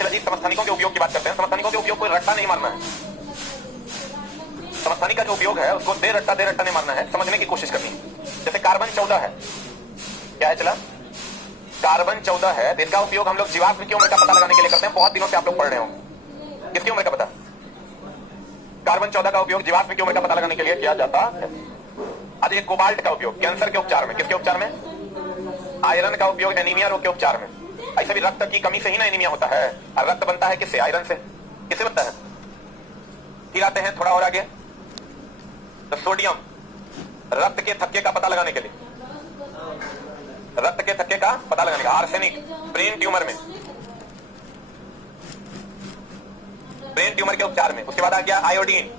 चला जी, समस्थानिकों के उपयोग की बात करते हैं। समस्थानिकों के उपयोग को रट्टा नहीं मारना है। समस्थानिक का जो उपयोग है उसको दे रट्टा नहीं मारना है, समझने की कोशिश करनी है। जैसे कार्बन 14 है, क्या है चला, कार्बन 14 है, तो इसका उपयोग हम लोग जीवाश्म की उम्र का पता लगाने के लिए करते हैं। बहुत दिनों से आप लोग पढ़ रहे हो, किसकी उम्र का पता? कार्बन 14 का उपयोग जीवाश्म की उम्र का पता लगाने के लिए किया जाता है। आज ये कोबाल्ट का उपयोग कैंसर के उपचार में, किसके उपचार में? आयरन का उपयोग एनीमिया रोग के उपचार में। ऐसे भी रक्त की कमी से ही ना एनीमिया होता है, और रक्त बनता है किससे? आयरन से। किससे बनता है? फिर आते हैं थोड़ा और आगे, तो सोडियम रक्त के थक्के का पता लगाने के लिए, रक्त के थक्के का पता लगाने का। आर्सेनिक ब्रेन ट्यूमर में, ब्रेन ट्यूमर के उपचार में। उसके बाद आ गया आयोडीन,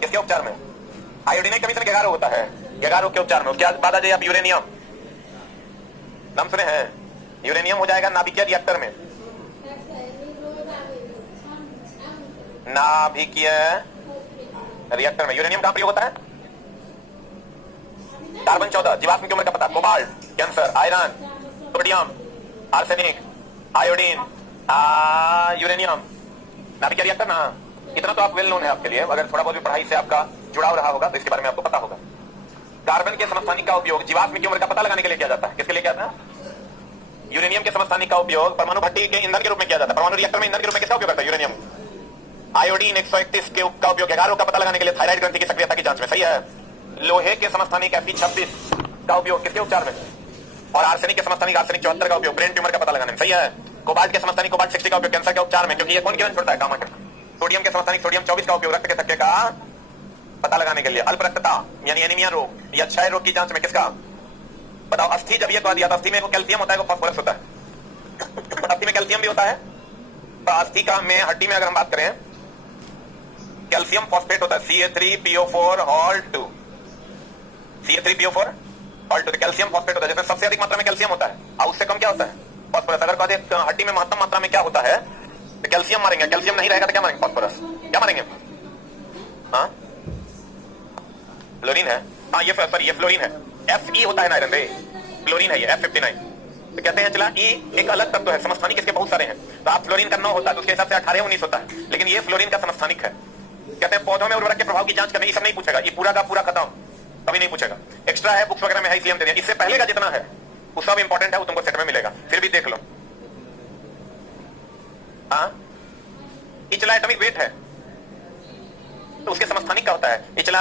किसके उपचार में? आयोडीन कमीशन 11 होता है, 11 के उपचार में। उसके बाद आ जाइए आप यूरेनियम, नाम सुने हैं? यूरेनियम हो जाएगा नाभिकीय रिएक्टर में, नाभिकीय रिएक्टर में यूरेनियम कहां प्रयोग होता है? कार्बन 14 जीवाश्म की उम्र का पता, cobalt cancer, iron, sodium, arsenic, iodine, uranium, नाभिकीय रिएक्टर ना। इतना तो आप वेल नोन है आपके लिए, अगर थोड़ा बहुत भी पढ़ाई से आपका जुड़ाव रहा होगा तो इसके बारे में आपको पता होगा। कार्बन के समस्थानिक का उपयोग जीवाश्म की उम्र का पता लगाने के लिए किया जाता है। किसके लिए किया जाता है? यूरेनियम के समस्थानिक का उपयोग परमाणु भट्टी के ईंधन के रूप में किया जाता है। परमाणु रिएक्टर में ईंधन के रूप में किसका उपयोग करता है? यूरेनियम। आयोडीन 131 का उपयोग 11 का पता लगाने के लिए थायराइड ग्रंथि की सक्रियता की जांच में। सही है। लोहे के समस्थानिक Fe26 का उपयोग किसके उपचार में? और आर्सेनिक के समस्थानिक आर्सेनिक 74 का उपयोग ब्रेन ट्यूमर का पता लगाने में। सही है। कोबाल्ट के समस्थानिक कोबाल्ट 60 का उपयोग कैंसर के उपचार में, क्योंकि ये कौन किरण छोड़ता है? गामा किरण। सोडियम के समस्थानिक सोडियम 24 का उपयोग रक्त के थक्के का पता लगाने के लिए। अल्प रक्तता यानी एनीमिया रोग या क्षय रोग की जांच में किसका? बताओ। अस्थि जब ये कह दिया, अस्थि में कैल्शियम होता है, फास्फोरस होता है। अस्थि में कैल्शियम भी होता है, तो अस्थि का में हड्डी में अगर हम बात करें, कैल्शियम फॉस्फेट होता है Ca3PO4 halt 2, Ca3PO4 halt 2, तो कैल्शियम फॉस्फेट होता है। जिसमें सबसे अधिक मात्रा में कैल्शियम होता है और उससे कम क्या होता है? फास्फोरस। अगर कह दे हड्डी में महत्तम मात्रा में क्या होता है, तो कैल्शियम मारेंगे। कैल्शियम नहीं रहेगा तो क्या मारेंगे? फास्फोरस। क्या मारेंगे? हाँ, फ्लोरीन है। हाँ ये सॉरी ये फ्लोरीन है। Fe होता है ना आयरन रे, फ्लोरीन है ये F59। तो कहते हैं चला E एक अलग तत्व है, समस्थानिक इसके बहुत सारे हैं। तो आप फ्लोरीन का 9 होता है तो उसके हिसाब से 18-19 होता है, लेकिन ये फ्लोरीन का समस्थानिक है। कहते हैं पौधों में उर्वरक के प्रभाव की जांच करने, ये सब नहीं पूछेगा, ये पूरा का पूरा खत्म, कभी नहीं पूछेगा। एक्स्ट्रा है बुक्स वगैरह में है, इसलिए हम दे दिया। इससे पहले का जितना है वो सब इंपॉर्टेंट है, वो तुमको सेट में मिलेगा, फिर भी देख लो। हाँ, इचला एटॉमिक वेट है तो उसके समस्थानिक का होता है। इचला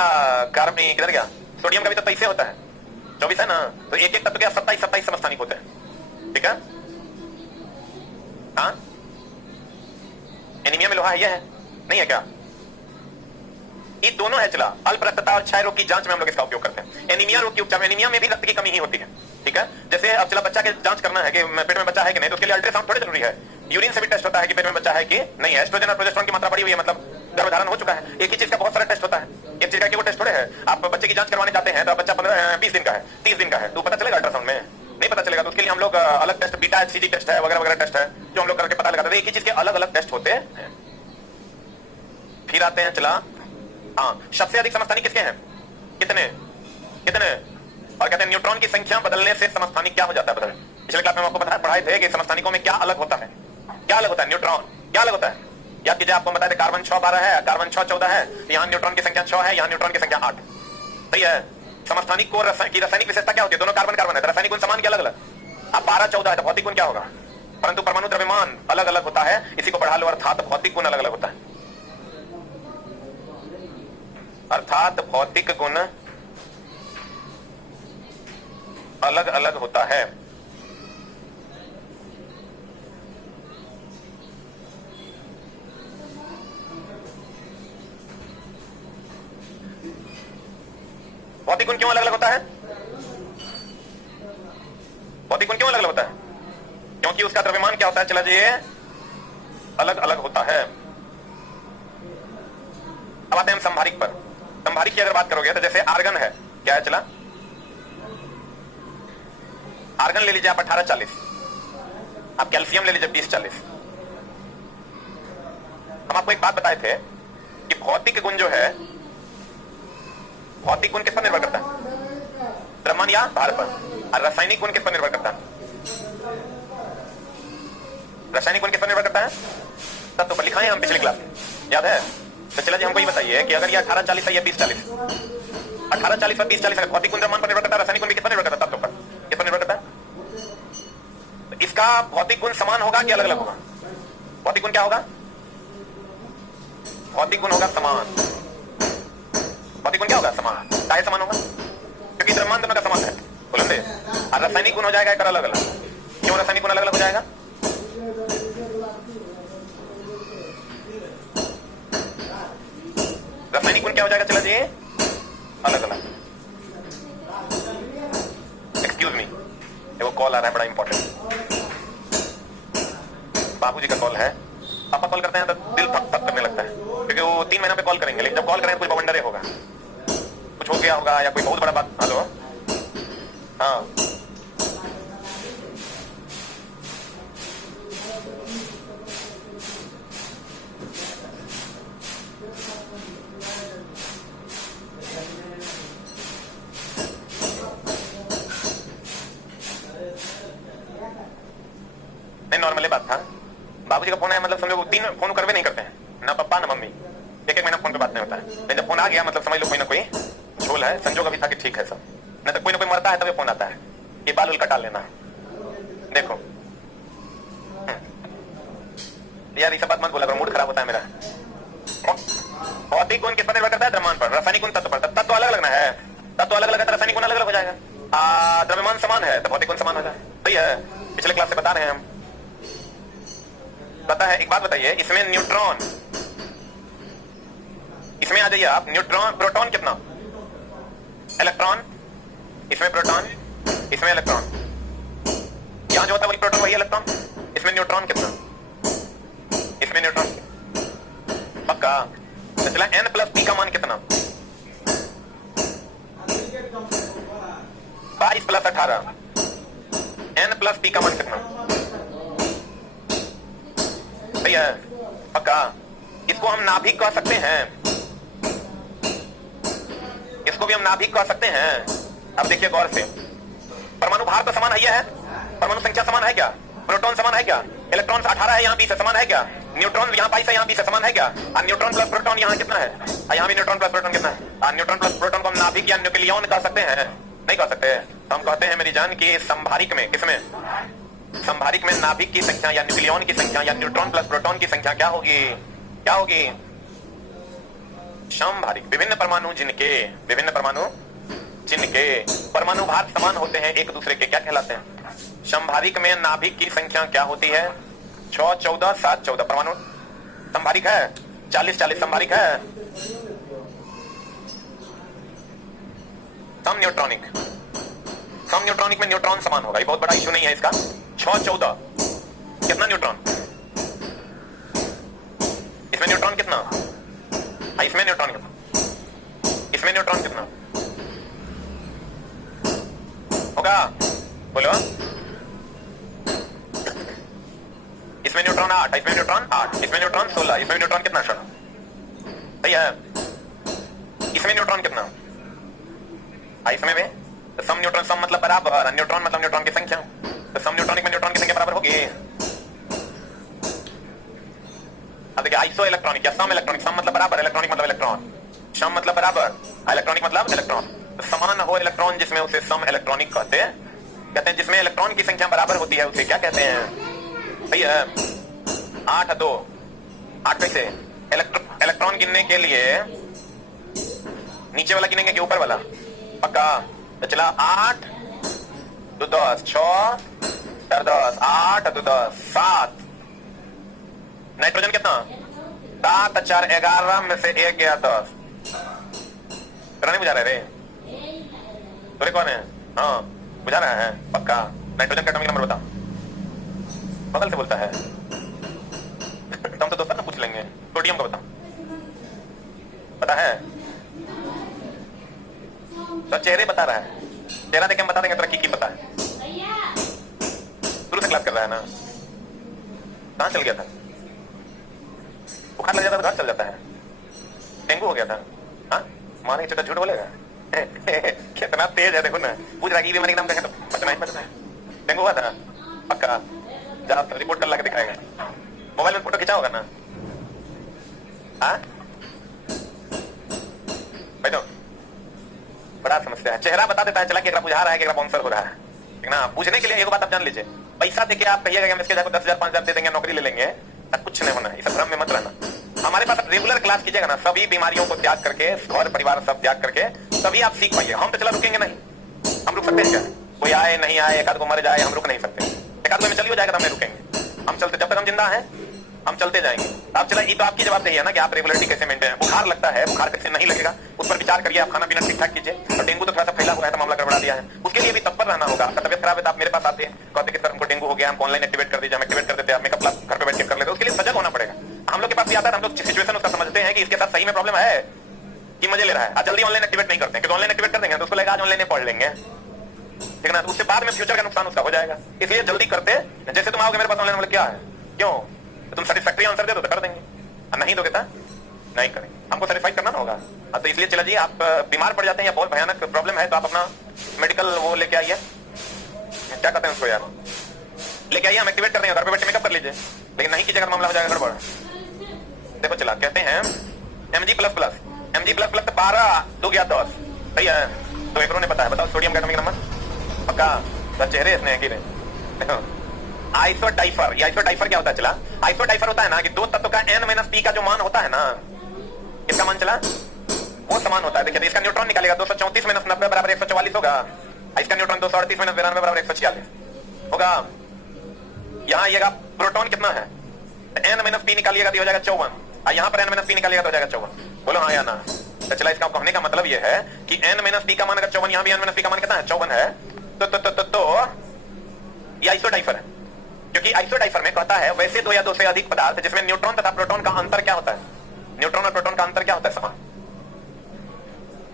कार्बन किधर गया? सोडियम का भी तो 23 होता है, 24 है ना, तो एक एक तत्व के 27 समस्थानिक होते हैं। ठीक है। हाँ, एनीमिया में लोहा है, ये है नहीं है क्या? ये दोनों है चला। अल्प रक्तता और क्षय रोग की जांच में हम लोग इसका उपयोग करते हैं। एनीमिया रोग के उपचार में, एनीमिया में भी रक्त की कमी ही होती है। ठीक है। जैसे अब चला बच्चा के जांच करना है कि पेट में बच्चा है कि नहीं, तो उसके लिए अल्ट्रासाउंड थोड़ी जरूरी है। यूरिन से भी टेस्ट होता है कि पेट में बच्चा है कि नहीं है। एस्ट्रोजन और प्रोजेस्टेरोन की मात्रा बढ़ी हुई है, मतलब गर्भधारण हो चुका है। एक ही चीज का बहुत सारा टेस्ट होता है, एक चीज का केवल टेस्ट थोड़े है। आप बच्चे की जांच करवाने जाते हैं तो बच्चा 20 दिन का है, 30 दिन का है, तो पता चलेगा अल्ट्रासाउंड में? नहीं पता चलेगा। तो उसके लिए हम लोग अलग टेस्ट, बीटा HCG टेस्ट है, वगैरह वगैरह टेस्ट है जो हम लोग करके पता लगाते हैं। एक ही चीज के अलग अलग टेस्ट होते हैं। फिर आते हैं चला, हाँ, सबसे अधिक समस्थानिक किसके हैं? कितने कितने? और कहते हैं न्यूट्रॉन की संख्या बदलने से समस्थानिक क्या हो जाता है? बदल। पिछले क्लास में आपको पढ़ाए थे कि समस्थानिकों में क्या अलग होता है। क्या अलग होता है? न्यूट्रॉन क्या अलग होता है? याद कीजिए, आपको बताया था कार्बन 6 12 है, कार्बन 6 14 है, यहाँ न्यूट्रॉन की संख्या 6 है, यहाँ न्यूट्रॉन की संख्या 8। सही है। समस्थानिक को की रासायनिक विशेषता क्या होती है? दोनों कार्बन कार्बन है, रासायनिक गुण समान के अलग अलग। अब 12 14 है तो भौतिक गुण क्या होगा? परंतु परमाणु द्रव्यमान अलग अलग होता है। इसी को बढ़ा लो, अर्थात भौतिक गुण अलग अलग होता है। अर्थात भौतिक गुण अलग अलग होता है। भौतिक गुण क्यों अलग अलग होता है? भौतिक गुण क्यों अलग अलग होता है? क्योंकि उसका द्रव्यमान क्या होता है? चला जाइए, अलग अलग होता है। अब आते हैं हम संभारिक पर। संभारिक की अगर बात करोगे तो जैसे आर्गन है, क्या है चला? आर्गन ले लीजिए आप 1840, आप कैल्शियम ले लीजिए 2040। हम आपको एक बात बताए थे कि भौतिक गुण जो है, भौतिक गुण किस पर निर्भर करता है? द्रव्यमान या भार पर। और रासायनिक गुण किस पर निर्भर करता है? रासायनिक गुण किस पर निर्भर करता है? तत्व पर। लिखा है हम पिछली क्लास में, याद है? तो चला जी हमको ये बताइए कि अगर ये 1840 है, ये 2040, 1840 पर 2040 है, भौतिक गुण द्रव्यमान पर निर्भर करता है, रासायनिक गुण भी किस पर निर्भर करता है? तत्व पर। किस पर निर्भर करता है? तो इसका भौतिक गुण समान होगा कि अलग अलग होगा? भौतिक गुण क्या होगा? भौतिक गुण होगा समान। भौतिक गुण क्या होगा? समान। काय समान होगा? क्योंकि द्रव्यमान दोनों का समान है, बोलेंगे। और रासायनिक गुण हो जाएगा एक अलग अलग। क्यों रासायनिक गुण अलग अलग हो जाएगा? रासायनिक गुण क्या हो जाएगा? चला जी अलग अलग। एक्सक्यूज मी, वो कॉल आ रहा है बड़ा इंपॉर्टेंट, बाबूजी का कॉल है। पापा कॉल करते हैं तो दिल थक थक करने लगता है, क्योंकि वो 3 महीना पे कॉल करेंगे, लेकिन जब कॉल करेंगे कोई बवंडर होगा, कुछ हो गया होगा या कोई बहुत बड़ा बात। हेलो, हाँ नॉर्मली बात था। बाबूजी का फोन है, मतलब समझो 3 फोन करवे नहीं करते हैं, ना पापा ना मम्मी, एक महीना फोन पे बात नहीं होता है। लेकिन जब फोन आ गया मतलब समझ लो कोई ना कोई झोल है, संजोग अभी था कि ठीक है सब, नहीं तो कोई ना कोई मरता है तभी फोन आता है, ये बाल उल कटा लेना। देखो यार ये सब बात मत बोला करो, मूड खराब होता है मेरा। भौतिक गुण किस पर निर्भर करता है? द्रव्यमान पर। रासायनिक गुण तत्व पर। तत्व अलग अलग ना है, तत्व अलग अलग है तो रासायनिक गुण अलग अलग हो जाएगा। द्रव्यमान समान है तो भौतिक गुण समान हो जाए। सही है, पिछले क्लास से बता रहे हैं हम। पता है, एक बात बताइए, इसमें न्यूट्रॉन, इसमें आ जाइए आप, न्यूट्रॉन, प्रोटॉन कितना? इलेक्ट्रॉन, इसमें प्रोटॉन, इसमें इलेक्ट्रॉन, यहां जो होता है वही प्रोटॉन वही इलेक्ट्रॉन। इसमें न्यूट्रॉन कितना? इसमें न्यूट्रॉन पक्का। तो चला n प्लस p का मान कितना? 22 प्लस 18, n प्लस p का मान कितना? सही है, पक्का। इसको हम नाभिक कह सकते हैं, इसको भी हम नाभिक कह सकते हैं। अब देखिए गौर से, परमाणु भार तो समान है, परमाणु संख्या समान है क्या? प्रोटॉन समान है क्या? इलेक्ट्रॉन 18 है, यहाँ 20 है, समान है क्या? न्यूट्रॉन यहाँ 22 है, यहाँ 20 है, समान है क्या? और न्यूट्रॉन प्लस प्रोटॉन यहाँ कितना है? यहाँ भी न्यूट्रॉन प्लस प्रोटॉन कितना है? न्यूट्रॉन प्लस प्रोटॉन को हम नाभिक या न्यूक्लियन कह सकते हैं? नहीं कह सकते। तो हम कहते हैं मेरी जान की संभारिक में, किसमें? संभारिक में नाभिक की संख्या या न्यूक्लियन की संख्या या न्यूट्रॉन प्लस प्रोटॉन की संख्या क्या होगी? क्या होगी? समभारिक। विभिन्न परमाणु जिनके, विभिन्न परमाणु जिनके परमाणु भार समान होते हैं एक दूसरे के, क्या कहलाते हैं? समभारिक में नाभिक की संख्या क्या होती है? 6, 14, 7, 14 परमाणु संभारिक है। 40, 40 संभारिक है। सम न्यूट्रॉनिक, सम न्यूट्रॉनिक में न्यूट्रॉन समान होगा, ये बहुत बड़ा इशू नहीं है इसका। 6, 14 कितना न्यूट्रॉन? इसमें न्यूट्रॉन कितना? इसमें न्यूट्रॉन कितना? इसमें न्यूट्रॉन कितना होगा? बोलो। इसमें न्यूट्रॉन 8, इसमें न्यूट्रॉन 8, इसमें न्यूट्रॉन 16, इसमें न्यूट्रॉन कितना? 16। सही है। इसमें न्यूट्रॉन कितना? इसमें भी तो सम न्यूट्रॉन, सम मतलब बराबर, न्यूट्रॉन मतलब न्यूट्रॉन की संख्या, तो सम न्यूट्रॉनिक में न्यूट्रॉन की संख्या बराबर होगी। अब देखिए आइसो इलेक्ट्रॉनिक या सम इलेक्ट्रॉनिक, सम मतलब बराबर, इलेक्ट्रॉनिक मतलब इलेक्ट्रॉन, सम मतलब बराबर, इलेक्ट्रॉनिक मतलब इलेक्ट्रॉन। तो समान हो इलेक्ट्रॉन जिसमें उसे सम इलेक्ट्रॉनिक कहते हैं। जिसमें इलेक्ट्रॉन की संख्या बराबर होती है उसे क्या कहते हैं? सही है। 8, 2, 8 कैसे? इलेक्ट्रॉन गिनने के लिए नीचे वाला गिनेंगे कि ऊपर वाला? पक्का। तो चला 8, 2, 10, 6, 10, 8, 2, 10, 7। नाइट्रोजन कितना? 7, 4, 11 में से 1 गया 10। तेरा नहीं बुझा रहे रे? तोरे कौन है? हाँ बुझा रहा है पक्का। नाइट्रोजन का एटॉमिक नंबर बता। बगल से बोलता है तुम तो दोस्त ना पूछ लेंगे। सोडियम का बता, पता है? तो चेहरे बता रहा है, चेहरा देख के हम बता देंगे तरक्की की पता है। शुरू से क्लास कर रहा है ना। कहाँ चल गया था? बुखार लग जाता तो घर चल जाता है। डेंगू हो गया था? हाँ माने छोटा झूठ बोलेगा कितना तेज है देखो ना। पूछ रहा है बीमारी का नाम क्या है तो बचना है। डेंगू हुआ था पक्का? जब रिपोर्ट कर ला के दिखाएगा, मोबाइल में फोटो खिंचा होगा ना? हाँ भाई, तो बड़ा समस्या है। चेहरा बता देता है चला कि एक बुझा रहा है कि एक बाउंसर हो रहा है, ठीक ना? पूछने के लिए एक बात आप जान लीजिए, पैसा देके आप कहिएगा कि हम इसके जाकर 10,000 5,000 दे देंगे, नौकरी ले लेंगे, कुछ नहीं होना। इस भ्रम में मत रहना। हमारे पास रेगुलर क्लास कीजिएगा ना, सभी बीमारियों को त्याग करके, घर परिवार सब त्याग करके, तभी आप सीख पाइए। हम तो चला रुकेंगे नहीं, हम रुक सकते हैं क्या? कोई आए नहीं आए, एक आध को मर जाए, हम रुक नहीं सकते। एक आध में चली हो जाएगा तो हम नहीं रुकेंगे, हम चलते, जब तक हम जिंदा हैं हम चलते जाएंगे। आप चला, ये तो आपकी जवाबदेही है ना कि आप रेगुलरिटी कैसे मेंटेन है। बुखार लगता है, बुखार कैसे नहीं लगेगा उस पर विचार करिए। आप खाना पीना ठीक ठाक कीजिए। और डेंगू तो थोड़ा सा फैला हुआ है तो मामला गड़बड़ा दिया है, उसके लिए भी तत्पर रहना होगा। आपका तबियत खराब है तो आप मेरे पास आते हैं, कहते कि सर हमको डेंगू हो गया, हमको ऑनलाइन एक्टिवेट कर दीजिए। हम एक्टिवेट कर देते हैं, मेकअप क्लास घर पे बैठ के कर लेते। उसके लिए सजग होना पड़ेगा। हम लोग के पास भी आता है, हम लोग सिचुएशन उसका समझते हैं कि इसके साथ सही में प्रॉब्लम है कि मजे ले रहा है। आज जल्दी ऑनलाइन एक्टिवेट नहीं करते, क्योंकि ऑनलाइन एक्टिवेट कर देंगे तो उसको लगेगा आज ऑनलाइन पढ़ लेंगे, ठीक ना? तो उससे बाद में फ्यूचर का नुकसान उसका हो जाएगा। इसलिए जल्दी करते, जैसे तुम आओगे मेरे पास ऑनलाइन, क्या है क्यों, तो तुम सेटिस्फैक्टरी आंसर दे दो तो कर देंगे, नहीं दोगे तो नहीं करेंगे। हमको सेटिस्फाई करना ना होगा। तो इसलिए चला जी, आप बीमार पड़ जाते हैं या बहुत भयानक प्रॉब्लम है तो आप अपना मेडिकल वो लेके आइए, क्या कहते हैं उसको यार, लेके आइए, हम एक्टिवेट कर देंगे। घर पे बैठे मेकअप कर लीजिए, लेकिन नहीं कीजिएगा मामला हो जाएगा गड़बड़। देखो चला, कहते हैं Mg++, Mg++ 12 2 गया 10, सही है? तो एकरों ने पता है, बताओ सोडियम का एटॉमिक नंबर पक्का? तो चेहरे इसने की देखो, आइसोडाइफर। ये आइसोडाइफर क्या होता है चला? आइसोडाइफर होता है ना कि दो तत्व का n-p का जो मान होता है ना, इसका मान चला वो समान होता है। देखिए इसका न्यूट्रॉन निकालेगा 234 - 90 बराबर 144 होगा। इसका न्यूट्रॉन 238 - 92 बराबर 146 होगा। यहाँ आइएगा, प्रोटॉन कितना है? n-p निकालिएगा तो हो जाएगा 54। यहाँ पर n-p निकालिएगा तो हो जाएगा 54। बोलो हाँ या ना? तो चला, इसका कहने का मतलब ये है कि n-p का मान अगर 54, यहाँ भी n-p का मान कितना है? 54 है। तो ये आइसोडाइफर है, क्योंकि आइसोडाइफर में कहता है वैसे दो या दो से अधिक पदार्थ जिसमें न्यूट्रॉन तथा प्रोटॉन का अंतर क्या होता है? न्यूट्रॉन और प्रोटॉन का अंतर क्या होता है? समान।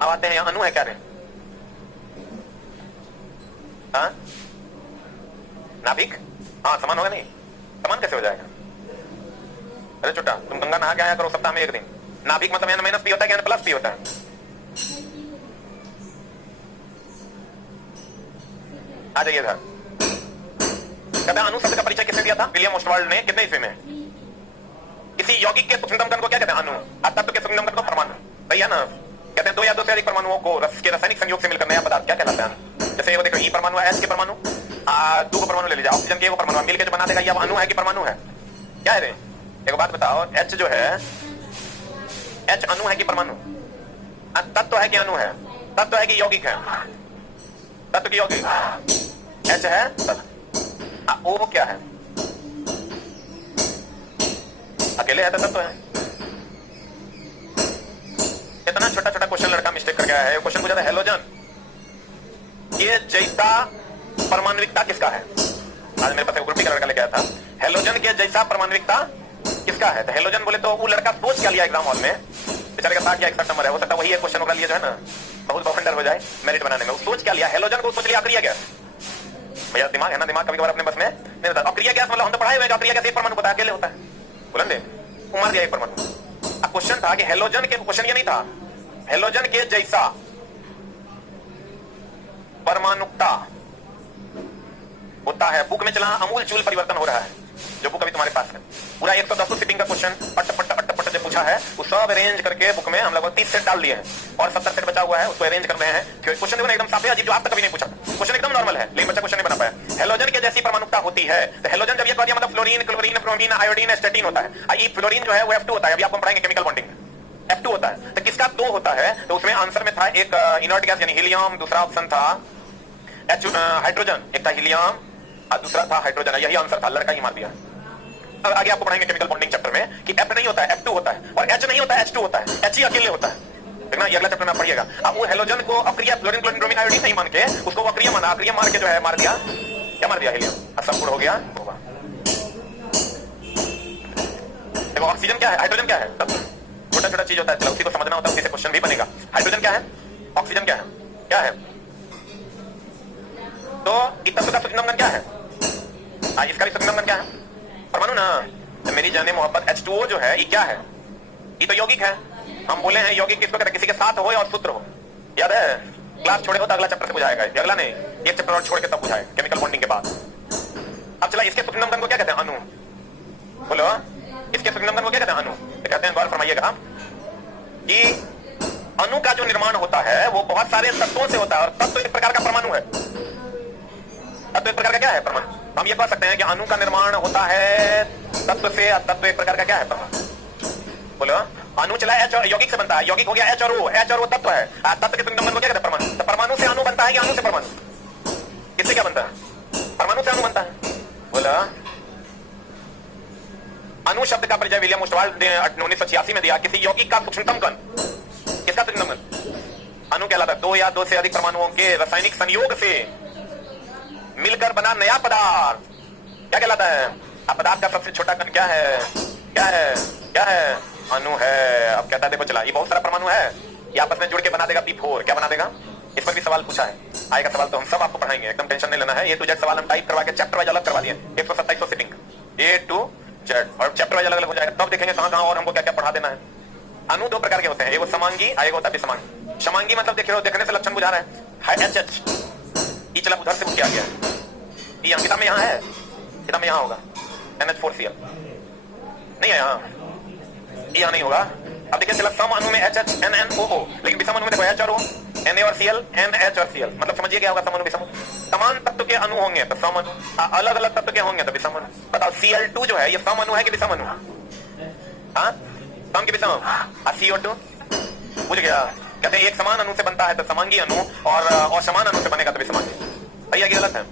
अब आते हैं, यहाँ अणु है क्या रे? हाँ नाभिक, हाँ समान होगा नहीं? समान कैसे हो जाएगा? अरे छोटा, तुम गंगा नहा के आया करो सप्ताह में एक दिन। नाभिक मतलब n-p होता है कि n+p होता है? आ जाइए इधर। कहता अणु शब्द का परिचय किसने दिया था? विलियम ओस्टवाल्ड ने। कितने ईस्वी में? किसी यौगिक के सूक्ष्मतम कण को क्या कहते हैं? अणु। तत्व के सूक्ष्मतम कण को परमाणु, सही है ना? कहते हैं दो या दो से अधिक परमाणुओं को के रासायनिक संयोग से मिलकर नया पदार्थ क्या कहलाता है? जैसे वो देखो, ई परमाणु है, एच के परमाणु, दो को परमाणु ले लीजिए, ऑक्सीजन के वो परमाणु मिलकर जो बना देगा, ये अणु है कि परमाणु है? क्या है रे? एक बात बताओ, एच जो है, एच अणु है कि परमाणु? तत्व है कि अणु है? तत्व है कि यौगिक है? तत्व की यौगिक एच है। ओ क्या है? अकेले है तो तत्व है। इतना छोटा छोटा क्वेश्चन लड़का मिस्टेक कर गया है। क्वेश्चन पूछा था हेलोजन के जैसा परमाणविकता किसका है? आज मेरे पास एक ग्रुप का लड़का लेके आया था, हेलोजन के जैसा परमाणविकता किसका है? तो हेलोजन बोले तो वो लड़का सोच क्या लिया एग्जाम हॉल में, बेचारे का 60 या 61 नंबर है, हो सकता वही एक क्वेश्चन होगा लिए जो है ना बहुत बवंडर हो जाए मेरिट बनाने में। वो सोच क्या लिया? हेलोजन को सोच लिया अक्रिय गैस। भैया दिमाग है ना, दिमाग कभी कभार अपने बस में नहीं होता। अक्रिय गैस मतलब हम तो पढ़ाए हुए, अक्रिय गैस एक परमाणु पता है, अकेले होता है, बोलन दे उमर दिया एक परमाणु। अब क्वेश्चन था कि हेलोजन के, क्वेश्चन ये नहीं था हेलोजन के जैसा परमाणुकता होता है। बुक में चला अमूल चूल परिवर्तन हो रहा है, जो बुक अभी तुम्हारे पास है, पूरा 110 सिटिंग का क्वेश्चन पट पट पट पट जो पूछा है वो सब अरेंज करके बुक में हम लोग 30 सेट डाल दिए हैं और 70 सेट बचा हुआ है, उसको अरेंज कर रहे हैं। क्वेश्चन देखो एकदम साफ है, अजीब, जो आज तक कभी नहीं पूछा। क्वेश्चन एकदम नॉर्मल है, लेकिन बच्चा क्वेश्चन नहीं बना पाया। हेलोजन के जैसी परमाणुकता होती है, तो हेलोजन जब ये कह दिया मतलब फ्लोरीन, क्लोरीन, ब्रोमीन, आयोडीन, एस्टेटिन होता है। ये फ्लोरीन जो है वो F2 होता है, अभी आपको पढ़ाएंगे केमिकल बॉन्डिंग में F2 होता है। तो किसका 2 होता है? तो उसमें आंसर में था एक इनर्ट गैस यानी हीलियम, दूसरा ऑप्शन था हाइड्रोजन, एक था हीलियम और दूसरा था हाइड्रोजन। यही आंसर था, लड़का ही मार दिया। अब आगे आपको पढ़ाएंगे केमिकल बॉन्डिंग चैप्टर में कि F नहीं होता है, F2 होता है, और H नहीं होता है, H2 होता है। H ही अकेले होता है, देखना ये अगला चैप्टर में पढ़िएगा। अब वो हेलोजन को अक्रिय फ्लोरीन, क्लोरीन, ब्रोमीन, आयोडीन नहीं मान के उसको अक्रिय माना, अक्रिय मार के जो है मार दिया, क्या मार दिया? हीलियम। सब हो गया होगा। देखो ऑक्सीजन क्या है, हाइड्रोजन क्या है? छोटा छोटा चीज होता है, चलो उसी को समझना होता है, उसी से क्वेश्चन भी बनेगा। हाइड्रोजन क्या है, ऑक्सीजन क्या है, क्या है? तो तत्व का सूक्ष्मतम क्या है? इसका भी सूक्ष्मतम क्या है? परमाणु ना। तो मेरी जाने मोहब्बत H2O जो है ये क्या है? ये तो यौगिक है। हम बोले हैं यौगिक किसको कहते हैं? किसी के साथ हो या और सूत्र हो। याद है? क्लास छोड़े हो तो अगला चैप्टर से बुझाएगा, अगला नहीं, एक चैप्टर और छोड़ के तब बुझाएगा केमिकल बॉन्डिंग के बाद। अब चला चला इसके सूक्ष्म कण को क्या कहते हैं? अणु। बोलो इसके सूक्ष्म कण को क्या कहते हैं? अणु। तो कहते हैं, गौर फरमाइएगा कि अणु का जो निर्माण होता है वो बहुत सारे तत्वों से होता है, और तत्व एक प्रकार का परमाणु है। तत्व एक प्रकार का क्या है? परमाणु। हम ये कह सकते हैं कि अणु का निर्माण होता है तत्व से, तत्व एक प्रकार का क्या है? परमाणु। बोलो अणु चला H और यौगिक से बनता है, यौगिक हो गया H और O तत्व है, तत्व के संबंध को क्या कहते हैं? परमाणु। तो परमाणु से अणु बनता है कि अणु से परमाणु? किससे क्या बनता है? परमाणु से अणु बनता है। बोला अणु शब्द का परिचय विलियम ओस्टवाल्ड ने 1986 में दिया। किसी यौगिक का सूक्ष्मतम कण, किसका सूक्ष्मतम कण? अणु कहलाता है। दो या दो से अधिक परमाणुओं के रासायनिक संयोग से मिलकर बना नया पदार्थ क्या कहलाता है? अब पदार्थ का सबसे छोटा कण क्या है? क्या है? क्या है? अणु है। अब कहता है देखो चला ये बहुत सारा परमाणु है, ये आपस में जुड़ के बना देगा P4। क्या बना देगा? इस पर भी सवाल पूछा है, आएगा सवाल तो हम सब आपको पढ़ाएंगे, एकदम टेंशन नहीं लेना है। ये टू जेड सवाल हम टाइप करवा के चैप्टर वाइज अलग करवा दिए, 127 सिटिंग A to Z, और चैप्टर वाइज अलग अलग हो जाएगा। तब देखेंगे कहां कहां और हमको क्या क्या पढ़ा देना है। अणु दो प्रकार के होते हैं, एक समांगी, एक होता है विसमांगी। समांगी मतलब देखिए देखने से लक्षण बुझा रहा है HH, ये चला उधर से उठ के आ गया। ये किताब में यहाँ है, किताब में यहाँ होगा NH4Cl, नहीं है यहाँ, ये यहाँ नहीं होगा। अब देखिए चला सम अणु में HHNNOO, लेकिन विषम अणु में देखो H और O, Na और Cl, NH और Cl, मतलब समझिए क्या होगा? सम अणु विषम। समान तत्व के अणु होंगे तो सम अणु, अलग अलग तत्व के होंगे तो विषम अणु। बताओ Cl2 जो है ये सम अणु है कि विषम अणु? हाँ, सम की विषम। CO2 बुझ गया। कहते हैं एक समान अणु से बनता है तो समांगी अणु, और समान अणु से बनेगा तो विषमांगी। भैया की गलत है।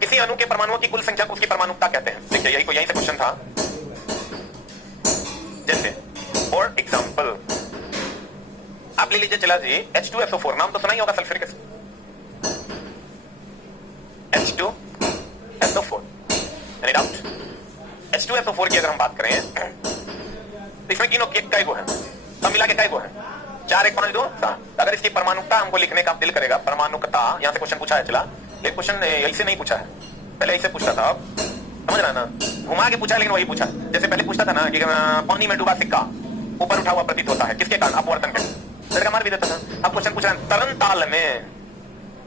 किसी अणु के परमाणुओं की कुल संख्या को उसकी परमाणुकता कहते हैं। देखिए यही से क्वेश्चन था। जैसे फॉर एग्जांपल आप ले लीजिए चला जी H2SO4, नाम तो सुना ही होगा sulphuric acid. H2SO4, any doubt? H2SO4 की अगर हम बात करें तो इसमें तीनों कई गो है, सब मिला के कई गो है? 4 1 5 2 7। अगर इसकी परमाणुकता हमको लिखने का दिल करेगा, परमाणुकता, यहां से क्वेश्चन पूछा है चला, लेकिन क्वेश्चन ऐसे नहीं पूछा है, पहले ऐसे पूछता था। अब समझ रहा ना, घुमा के पूछा, लेकिन वही पूछा। जैसे पहले पूछता था ना कि पानी में डूबा सिक्का ऊपर उठा हुआ प्रतीत होता है, किसके कारण? अपवर्तन के। लड़का मार भी देता था। अब क्वेश्चन पूछ रहा है तरन ताल में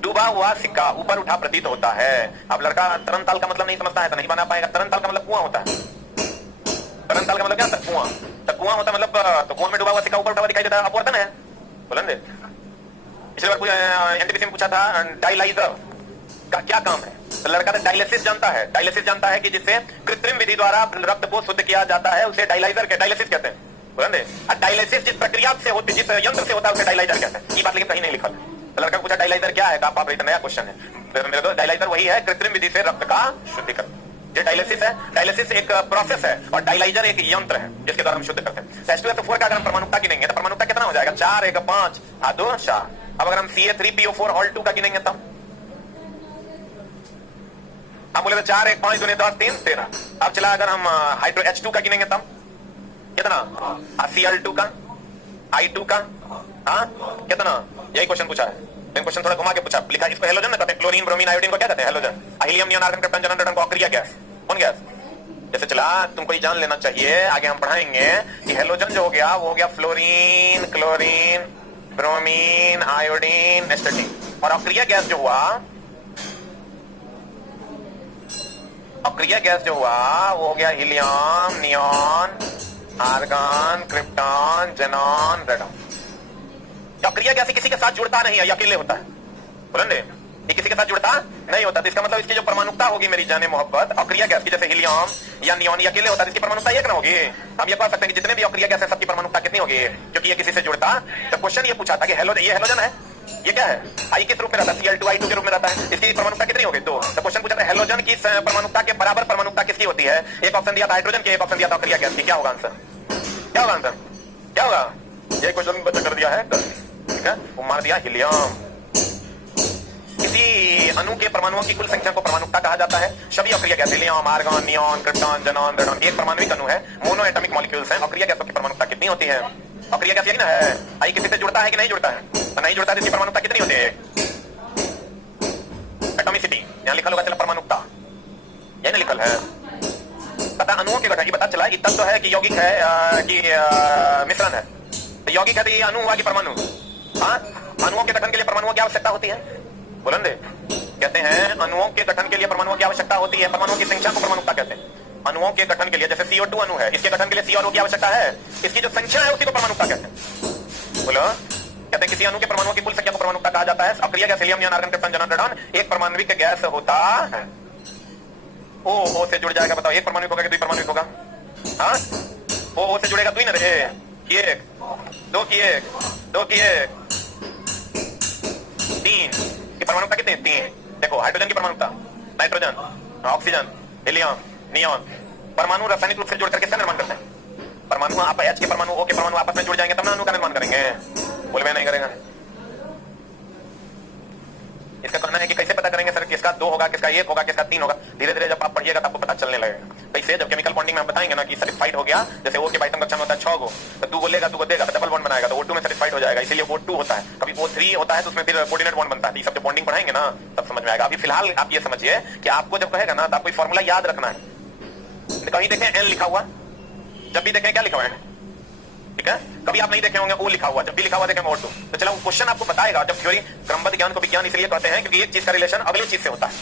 डूबा हुआ सिक्का ऊपर उठा प्रतीत होता है। अब लड़का तरन ताल का मतलब नहीं समझता है तो नहीं बना पाएगा। तरन ताल का मतलब कुआं होता है। तरन ताल का मतलब क्या होता है? कुआं। तो कुआं होता है मतलब, तो कुआं में डूबा हुआ सिक्का ऊपर उठा हुआ दिखाई देता है, अपवर्तन है। बोलन दे। पिछली बार एनटीपीसी में पूछा था डायलाइजर का क्या काम है, तो लड़का तो डायलिसिस जानता है। डायलिसिस जानता है कि जिससे कृत्रिम विधि द्वारा रक्त को शुद्ध किया जाता है उसे डायलाइजर के डायलिसिस कहते हैं। डायलिसिस जिस प्रक्रिया से होती, जिस यंत्र से होता है उसे डायलाइजर कहते हैं। ये बात लेकिन कहीं नहीं लिखा। तो लड़का पूछा डायलाइजर क्या है? आप नया क्वेश्चन है मेरे को। डायलाइजर वही है कृत्रिम विधि से रक्त का शुद्धिकरण। जो डायलिसिस है, डायलिसिस एक प्रोसेस है और डायलाइजर एक यंत्र है जिसके द्वारा हम शुद्ध करते हैं। H2SO4 का अगर हम परमाणुकता गिनेंगे तो परमाणुकता कितना हो जाएगा? 4 1 5 2 4। अब अगर हम Ca3PO4 ऑल 2 का गिनेंगे तब हम बोले तो 4 1 5 2 10 3 13। अब चला अगर हम हाइड्रो H2 का गिनेंगे तब कितना? Cl2 का, I2 का, हाँ कितना? यही क्वेश्चन पूछा है, लेकिन क्वेश्चन थोड़ा घुमा के पूछा। लिखा इसको हेलोजन ना कहते हैं, क्लोरीन ब्रोमीन आयोडीन को क्या कहते हैं? Halogen. Helium neon argon krypton जर्मन रेडन को अक्रिया गैस, कौन गैस? जैसे चला तुमको ये जान लेना चाहिए, आगे हम पढ़ाएंगे कि हेलोजन जो हो गया वो हो गया फ्लोरीन, क्लोरीन, ब्रोमीन, आयोडीन, एस्टेटिन। और अक्रिया गैस जो हुआ, अक्रिया गैस जो हुआ वो हो गया helium neon argon krypton xenon radon. अक्रिया गैस किसी के साथ जुड़ता नहीं है, अकेले होता है। बोलेंगे ये किसी के साथ जुड़ता नहीं होता, तो इसका मतलब इसकी जो परमाणुकता होगी मेरी जाने मोहब्बत, अक्रिया गैस की, जैसे हीलियम या नियॉन ये अकेले होता है, इसकी परमाणुकता एक ना होगी। हम ये कह सकते हैं कि जितने भी अक्रिया गैस है सबकी परमाणुकता कितनी होगी, क्योंकि ये किसी से जुड़ता। तो क्वेश्चन ये पूछा था कि ये हेलोजन है, ये क्या है? आई किस रूप में रहता है? Cl2 I2 के रूप में रहता है। इसकी परमाणुकता कितनी होगी? 2। तो क्वेश्चन पूछा था हेलोजन की परमाणुकता के बराबर परमाणुकता किसकी होती है? एक ऑप्शन दिया था हाइड्रोजन की, एक ऑप्शन दिया था अक्रिया गैस की। क्या होगा आंसर? क्या होगा आंसर? क्या होगा? ये क्वेश्चन बच्चा कर दिया है, ठीक है, वो मार दिया हीलियम। किसी अणु के परमाणुओं की कुल संख्या को परमाणुकता कहा जाता है। सभी अक्रिया gas helium, argon, neon, krypton, xenon, radon एक परमाणुविक अणु है, मोनो एटॉमिक मॉलिक्यूल्स हैं। अक्रिया गैसों की परमाणुकता कितनी होती है? अक्रिया गैस यही ना है, आई किसी से जुड़ता है कि नहीं जुड़ता है? तो नहीं जुड़ता है, इसकी परमाणुकता कितनी होती है? एटॉमिसिटी यहां लिखा होगा, चला परमाणुकता यही ना लिखल है। पता अणुओं के गठन की पता चला कि तत्व है कि यौगिक है कि मिश्रण है। तो यौगिक है तो ये अणु हुआ कि परमाणु? हाँ, अणुओं के गठन के लिए परमाणुओं की आवश्यकता होती है। बोलन दे। कहते हैं अणुओं के गठन के लिए परमाणुओं की आवश्यकता होती है। परमाणुओं की संख्या को परमाणुता कहते हैं। अणुओं के गठन के लिए, जैसे CO2 अणु है, इसके गठन के लिए C और O की आवश्यकता है, इसकी जो संख्या है उसी को परमाणुता कहते हैं। बोलो, कहते हैं किसी अणु के परमाणुओं की कुल संख्या को परमाणुता कहा जाता है। अक्रिय gas helium, neon, argon, krypton, xenon, radon एक परमाणविक गैस होता है। ओ से जुड़ जाएगा, बताओ एक परमाणु होगा कि द्वि परमाणु होगा? हाँ, ओ से जुड़ेगा, द्वि न रहे, एक, दो की एक, दो की एक, तीन की परमाणुता कितने? तीन। देखो हाइड्रोजन की परमाणुता, नाइट्रोजन, ऑक्सीजन, हीलियम, नियॉन। परमाणु रासायनिक रूप से जुड़कर किसका निर्माण करते हैं? परमाणु आप H के परमाणु, O के परमाणु आपस में जुड़ जाएंगे तब ना अणु का निर्माण करेंगे। बोलवे नहीं करेगा। इसका कहना है कि कैसे पता करेंगे सर किसका 2 होगा, किसका 1 होगा, किसका 3 होगा? धीरे धीरे जब आप पढ़िएगा तब आपको पता चलने लगेगा। कैसे? जब केमिकल बॉन्डिंग में हम बताएंगे ना कि सैटिस्फाइड हो गया, जैसे O के आइटम कक्षा में होता है 6 गो, तो 2 बोलेगा, 2 को देगा, डबल बॉन्ड बनाएगा, तो O2 में सैटिस्फाइड हो जाएगा, इसीलिए O2 होता है। कभी O3 होता है तो उसमें फिर कोऑर्डिनेट बॉन्ड बनता है। ये सब जब बॉन्डिंग पढ़ाएंगे ना तब समझ में आएगा। अभी फिलहाल आप ये समझिए कि आपको जब कहेगा ना तो आपको फॉर्मूला याद रखना है। कहीं देखें N लिखा हुआ, जब भी देखें क्या लिखा हुआ है, ठीक है? कभी आप नहीं देखे होंगे O लिखा हुआ, जब भी लिखा हुआ देखेंगे O2। तो चलो क्वेश्चन आपको बताएगा। जब थ्योरी क्रमबद्ध ज्ञान को विज्ञान इसलिए कहते हैं क्योंकि एक चीज का रिलेशन अगली चीज से होता है,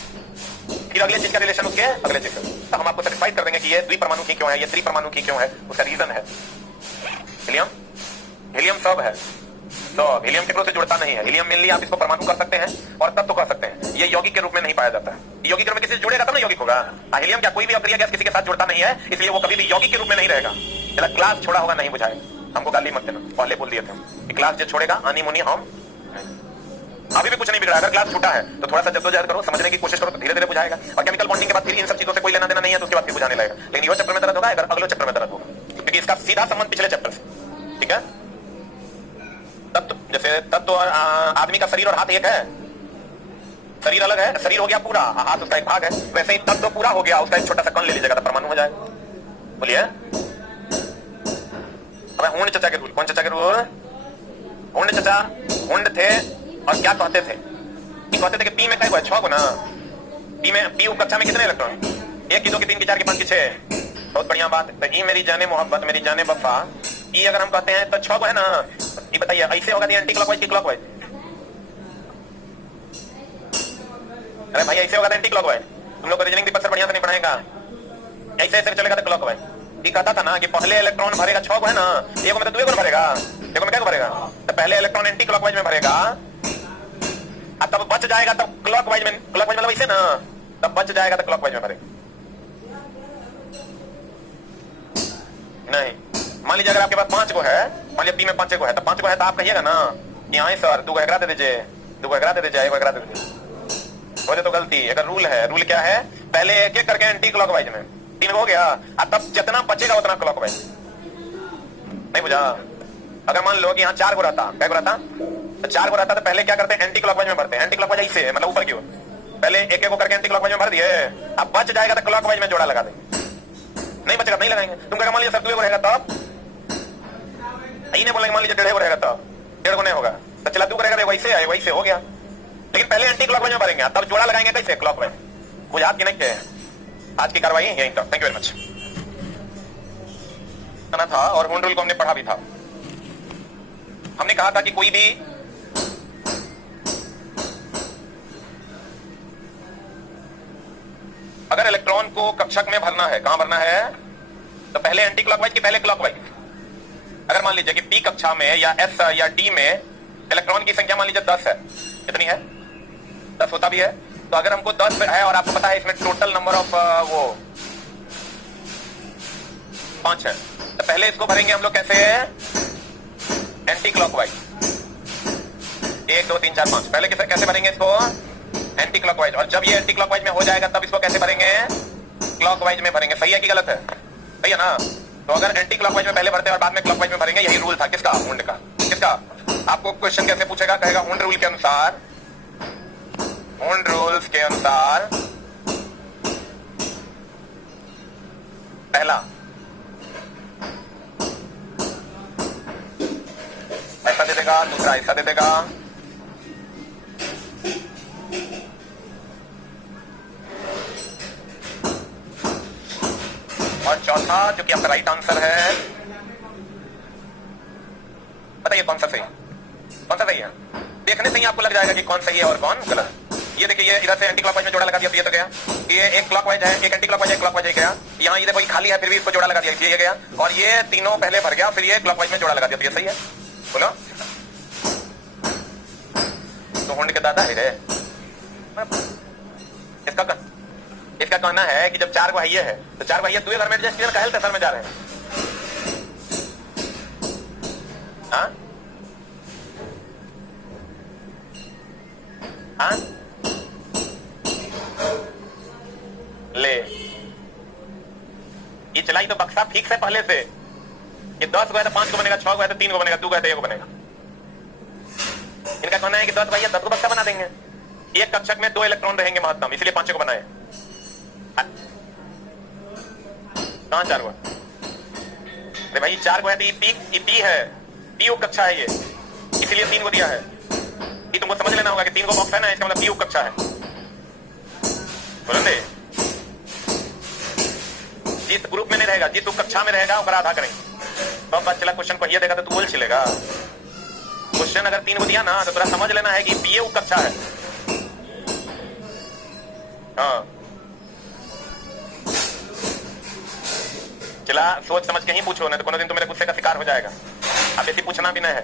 फिर अगले चीज का रिलेशन उसके अगले चीज से। तो हम आपको सैटिस्फाइड कर देंगे कि ये द्विपरमाणु की क्यों है, ये त्रिपरमाणु की क्यों है, उसका रीजन है हीलियम। हीलियम सब है, तो हीलियम केवल से जुड़ता नहीं है। हीलियम मेनली आप इसको परमाणु कर सकते हैं और तत्व कर सकते हैं। ये यौगिक के रूप में नहीं पाया जाता है। यौगिक के रूप में किसी से जुड़ेगा तब ना यौगिक होगा। हीलियम क्या कोई भी अक्रिय गैस किसी के साथ जुड़ता नहीं है, इसलिए वो कभी भी यौगिक के रूप में नहीं रहेगा। जरा क्लास छोड़ा होगा नहीं बुझाएगा, हमको गाली मत देना, पहले बोल दिए थे कि क्लास जो छोड़ेगा आनी मुनी हम। अभी भी कुछ नहीं बिगड़ा, अगर क्लास छूटा है तो थोड़ा सा जद्दोजहद करो, समझने की कोशिश करो, तो धीरे धीरे बुझाएगा। और केमिकल बॉन्डिंग के बाद फिर इन सब चीजों से कोई लेना देना नहीं है तो उसके बाद फिर बुझाने लगेगा। लेकिन ये चैप्टर में दर्द होगा, अगर अगले चैप्टर में दर्द होगा, क्योंकि इसका सीधा संबंध पिछले चैप्टर से। ठीक है? तत्व, जैसे तत्व आदमी का शरीर और हाथ एक है, शरीर अलग है, शरीर हो गया पूरा, हाथ उसका एक भाग है। वैसे ही तत्व पूरा हो गया, उसका एक छोटा सा कण ले लीजिएगा तो परमाणु हो जाएगा। बोलिए हुंड चचा के रूल, कौन चचा के रूल? हुंड चचा हुंड थे और क्या कहते थे? कहते थे कि पी में कई 6 गो ना, पी में पी कक्षा में कितने इलेक्ट्रॉन? 1 की 2 की 3 की 4 की 5 की 6। बहुत बढ़िया बात। तो ई मेरी जाने मोहब्बत, मेरी जाने वफा, ई अगर हम कहते हैं तो 6 गो है ना। ये बताइए ऐसे होगा एंटी क्लॉकवाइज की क्लॉकवाइज? अरे भाई ऐसे होगा तो एंटी क्लॉकवाइज। तुम लोग रीजनिंग दीपक सर बढ़िया से नहीं पढ़ाएगा, ऐसे ऐसे चलेगा तो क्लॉकवाइज। ये कहता था ना कि पहले इलेक्ट्रॉन भरेगा 6 गो है ना, एक में तो 2 गो भरेगा, देखो में क्या भरेगा? तो पहले इलेक्ट्रॉन एंटी क्लॉकवाइज में भरेगा, तब बच जाएगा तब क्लॉकवाइज में, क्लॉकवाइज मतलब ऐसे ना, तब बच जाएगा तो क्लॉकवाइज में भरेगा। नहीं, मान लीजिए अगर आपके पास 5 गो है, मान लीजिए पी में 5 गो है, तो 5 गो है तो आप कहिएगा ना कि हाँ सर 2 गो एग्रा दे दीजिए, 2 गो एग्रा दे दीजिए, 1 गो एग्रा दे दीजिए। हो जाए तो गलती। अगर रूल है, रूल क्या है? पहले एक एक करके एंटी क्लॉकवाइज में, 3 हो गया, तब जितना बचेगा उतना क्लॉकवाइज। नहीं बुझा? अगर मान लो कि यहाँ 4 गो रहता, क्या गो रहता? तो 4 गो रहता तो पहले क्या करते हैं? एंटी क्लॉकवाइज में भरते हैं। एंटी क्लॉकवाइज ऐसे मतलब ऊपर की ओर, पहले एक एक करके एंटी क्लॉकवाइज में भर दिए, अब बच जाएगा तो क्लॉकवाइज में जोड़ा लगा देंगे। नहीं बचेगा नहीं लगाएंगे। तुम क्या मान लीजिए सर 2 गो रहेगा तब नहीं बोलेंगे, मान लीजिए 1.5 गो रहेगा तब 1.5 गो नहीं होगा, तो चला 2 रहेगा, वैसे है वैसे हो गया। लेकिन पहले एंटी क्लॉकवाइज में भरेंगे तब जोड़ा लगाएंगे कैसे? क्लॉकवाइज। बुझात की नहीं के आज की कार्रवाई यहीं तक। Thank you very much. था और हुंड रूल को हमने पढ़ा भी था। हमने कहा था कि कोई भी अगर इलेक्ट्रॉन को कक्षक में भरना है, कहां भरना है? तो पहले एंटी क्लॉकवाइज की पहले क्लॉकवाइज। अगर मान लीजिए कि पी कक्षा में या एस या डी में इलेक्ट्रॉन की संख्या मान लीजिए 10 है, कितनी है? 10 होता भी है। तो अगर हमको 10 है और आपको पता है इसमें टोटल नंबर ऑफ वो 5 है, तो पहले इसको भरेंगे हम लोग कैसे? Anti clockwise. 1 2 3 4 5 पहले कैसे भरेंगे इसको? Anti clockwise. और जब ये एंटी क्लॉकवाइज में हो जाएगा तब इसको कैसे भरेंगे? क्लॉकवाइज में भरेंगे। सही है कि गलत है? सही है ना? तो अगर एंटी क्लॉकवाइज में पहले भरते हैं और बाद में क्लॉकवाइज में भरेंगे, यही रूल था। किसका? हुंड का। किसका? आपको क्वेश्चन कैसे पूछेगा? कहेगा हुंड रूल के अनुसार, हुंड रूल्स के अनुसार पहला ऐसा दे देगा, दूसरा ऐसा दे देगा, और चौथा जो कि आपका राइट आंसर है, बताइए कौन सा सही है? कौन सा सही है? देखने से ही आपको लग जाएगा कि कौन सही है और कौन गलत। ये देखिए ये इधर से एंटी क्लॉकवाइज में जोड़ा लगा दिया तो ये तो गया, ये एक क्लॉकवाइज है, एक एंटी क्लॉकवाइज, एक क्लॉकवाइज गया, यहाँ ये देखो ये खाली है फिर भी इसको जोड़ा लगा दिया इसलिए ये गया, और ये तीनों पहले भर गया फिर ये क्लॉकवाइज में जोड़ा लगा दिया तो ये सही है। बोलो तो होंड के दादा है रे। इसका कहना है कि जब चार भाइये है तो चार भाइये दुए घर में एडजस्ट कहल तेसर में जा रहे हैं। हाँ हाँ ले ये चलाई तो बक्सा फिक्स है पहले से, ये 10 गो है तो 5 को बनेगा, 6 गो है तो 3 को बनेगा, 2 गो है तो 1 को बनेगा। इनका कहना है कि 10 भाई 10 को बक्सा बना देंगे, एक कक्षक में 2 इलेक्ट्रॉन रहेंगे महत्तम, इसलिए 5 को बनाए। कहां 4 गो? अरे भाई 4 गो है तो ये पी है, पी उप कक्षा है ये, इसीलिए 3 को दिया है। ये तुमको समझ लेना होगा कि 3 को बॉक्स है ना, इसका मतलब पी उप कक्षा है। बोलेंगे जिस ग्रुप में नहीं रहेगा, जिस उप कक्षा में रहेगा वो आधा करेंगे। तो अब चला क्वेश्चन पढ़िए देगा तो तू बोल चलेगा। क्वेश्चन अगर 3 को दिया ना तो थोड़ा समझ लेना है कि पीए उप कक्षा है। हाँ चला सोच समझ के ही पूछो, नहीं तो कोनो दिन तो मेरे गुस्से का शिकार हो जाएगा। अब ऐसी पूछना भी नहीं है,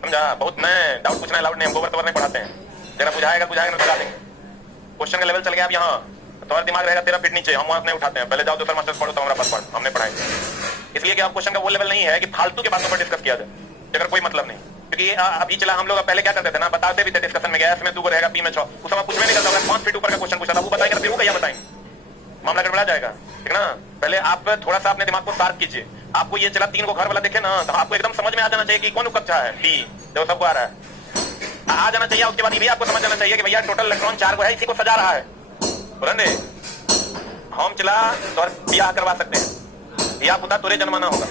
समझा? बहुत नए डाउट पूछना अलाउड नहीं, हम गोबर तोबर नहीं पढ़ाते हैं। जरा बुझाएगा बुझाएगा ना बता देंगे। क्वेश्चन का लेवल चल गया अब यहाँ, तुम्हारा दिमाग रहेगा 13 फीट नीचे, हम वहां नहीं उठाते हैं। पहले जाओ दूसरा मास्टर पढ़ो तो हमारा पास पढ़ो, हमने पढ़ाएंगे। इसलिए कि आप क्वेश्चन का वो लेवल नहीं है कि फालतू के बातों पर डिस्कस किया जाए, अगर कोई मतलब नहीं। क्योंकि अभी चला हम लोग पहले क्या करते थे ना, बताते भी थे डिस्कशन में, गैस में 2 रहेगा, पी में 6, उस समय कुछ भी नहीं करता। 5 फीट ऊपर का क्वेश्चन पूछा था वो बताएंगे, फिर वो क्या बताएंगे, मामला गड़बड़ा जाएगा, ठीक ना। पहले आप थोड़ा सा अपने दिमाग को शार्प कीजिए। आपको ये चला 3 को घर वाला देखे ना तो आपको एकदम समझ में आ जाना चाहिए कि कौन कक्षा है, पी जो सबको आ रहा है आ जाना चाहिए। उसके बाद ये भी आपको समझ जाना चाहिए कि भैया टोटल इलेक्ट्रॉन 4 को है, इसी को सजा रहा है। बोलेंगे हम चला तो ब्याह करवा सकते हैं, या पुता तुरे जन्माना होगा,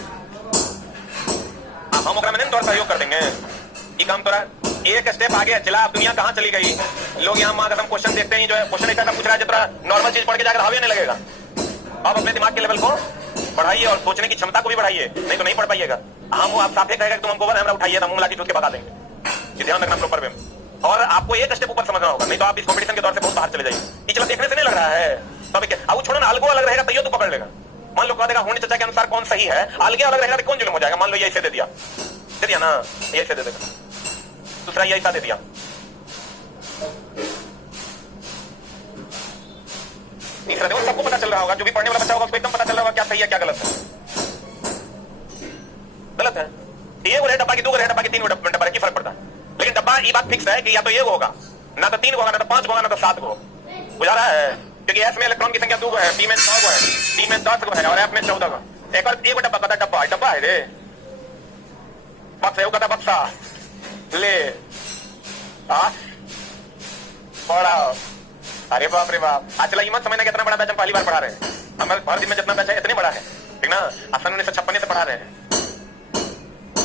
हम ओकरा में नहीं तोड़ सहयोग कर देंगे। ये काम तोरा एक स्टेप आगे चला। अब दुनिया कहाँ चली गई, लोग यहाँ माँ कसम क्वेश्चन देखते ही जो है क्वेश्चन ऐसा पूछ रहा है जो थोड़ा नॉर्मल चीज पढ़ के जाकर हवे नहीं लगेगा। आप अपने दिमाग के लेवल को बढ़ाइए और सोचने की क्षमता को भी बढ़ाइए, नहीं तो नहीं पढ़ पाइएगा। हम आप साथ कहेगा तुम हमको हमरा उठाइए तो मुंह लाके झूठ के भगा देंगे। ये ध्यान रखना प्रॉपर वे में, और आपको एक स्टेप ऊपर समझना होगा, नहीं तो आप इस कॉम्पिटिशन के दौर से बहुत बाहर चले जाइए। ये चलो देखने से नहीं लग रहा है तो अब छोड़ो ना, अलगो अलग रहेगा तैयो तो पकड़ लेगा। मान लो कह देगा होने चचा के अनुसार कौन सही है, अलगे अलग रहेगा तो कौन जुल्म हो जाएगा। मान लो ये ऐसे दे दिया ना, ये ऐसे दे देगा, दूसरा ये ऐसा दे दिया, तीसरा देखो सबको पता चल रहा होगा, जो भी पढ़ने वाला बच्चा होगा उसको एकदम पता चल रहा होगा क्या सही है क्या गलत है। गलत है ये वो डब्बा की 2 डब्बा की 3 डब्बा की फर्क पड़ता है, लेकिन डब्बा ये बात फिक्स है कि या तो ये होगा, ना तो 3 होगा, ना तो 5 होगा, ना तो 7 हो। बुझा रहा है? क्योंकि एस में इलेक्ट्रॉन की संख्या 2 है, पी में 9 है, डी में 10 है और एफ में 14 है। एक और एक डब्बा कदा डब्बा है रे बक्सा, कदा बक्सा ले पढ़ा। अरे बाप रे बाप, आज चला मत समझना कितना बड़ा बैच हम पहली बार पढ़ा रहे हैं। हमारे भारत दिन में जितना बैच है इतने बड़ा है, ठीक ना। सन 1956 से पढ़ा रहे हैं।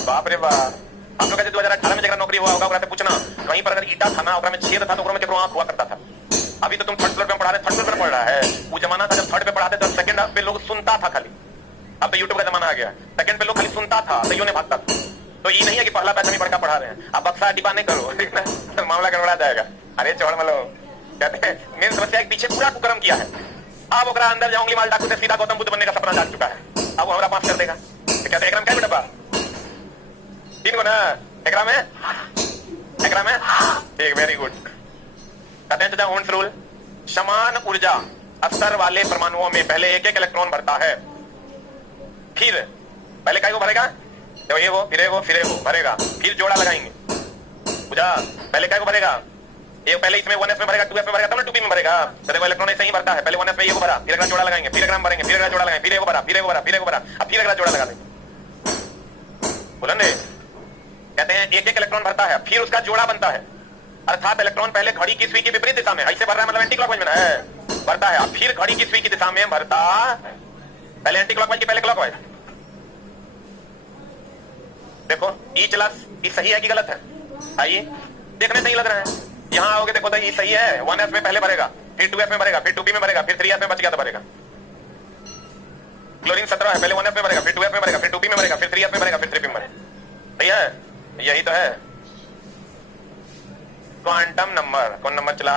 बाप रे बाप, आप लोग 2018 में जगह नौकरी हुआ होगा, पूछना कहीं पर अगर ईटा था ना, में छेद था तो में आंख हुआ करता था। अभी तो तुम 3rd फ्लोर पे पढ़ा रहे, 3rd फ्लोर पे पढ़ रहा है। वो जमाना था जब 3rd पे पढ़ाते 10 सेकंड पे लोग सुनता था खाली, अब तो यूट्यूब का जमाना आ गया। 2nd पे लोग खाली सुनता था, सही ने भागता था। तो ये नहीं है कि पहला बैच में बड़का पढ़ा रहे हैं। अब बक्सा डिबा नहीं करो, ठीक ना, तो मामला गड़बड़ा जाएगा। अरे चौड़ malo कहते हैं मेन समस्या के पीछे पूरा कुकर्म किया है। अब ओकरा अंदर जाऊंगी माल डाकू से सीधा गौतम बुद्ध बनने का सपना जाग चुका है, अब वो हमारा पास कर देगा। तो कहते एकरा में क्या डब्बा 3 को ना, एकरा में ठीक, वेरी गुड। कहते हैं ओन्स रूल, समान ऊर्जा स्तर वाले परमाणुओं में पहले एक इलेक्ट्रॉन भरता है, फिर पहले काय को भरेगा, तो ये वो फिर वो भरेगा, फिर जोड़ा लगाएंगे। बुझा? पहले काय को भरेगा, ये पहले इसमें 1s में भरेगा, 2s में भरेगा, तब ना 2p में भरेगा। तो देखो इलेक्ट्रॉन ऐसे ही भरता है, पहले 1s में ये को भरा, फिर अगला जोड़ा लगाएंगे, फिर अगला भरेंगे, फिर अगला जोड़ा लगाएंगे, फिर ये को भरा, फिर ये को भरा, फिर ये को भरा, अब फिर अगला जोड़ा लगा देंगे। बोलेंगे कहते हैं एक इलेक्ट्रॉन भरता है, फिर उसका जोड़ा बनता है, अर्थात इलेक्ट्रॉन पहले घड़ी की सुई की विपरीत दिशा में ऐसे भर रहा है, मतलब एंटी क्लॉकवाइज में है भरता है, फिर घड़ी की सुई की दिशा में भरता, पहले एंटी क्लॉकवाइज की पहले क्लॉकवाइज। देखो ई चला, ये सही है कि गलत है, आइए देखने सही लग रहा है। यहां आओगे देखो तो ये सही है, 1s में पहले भरेगा, फिर 2s में भरेगा, फिर 2p में भरेगा, फिर 3s में बच गया तो भरेगा। क्लोरीन 17 है, पहले 1s में भरेगा, फिर 2s में भरेगा, फिर 2p में भरेगा, फिर 3s में भरेगा, फिर 3p में भरेगा। सही है, यही तो है। क्वांटम नंबर, कौन नंबर चला?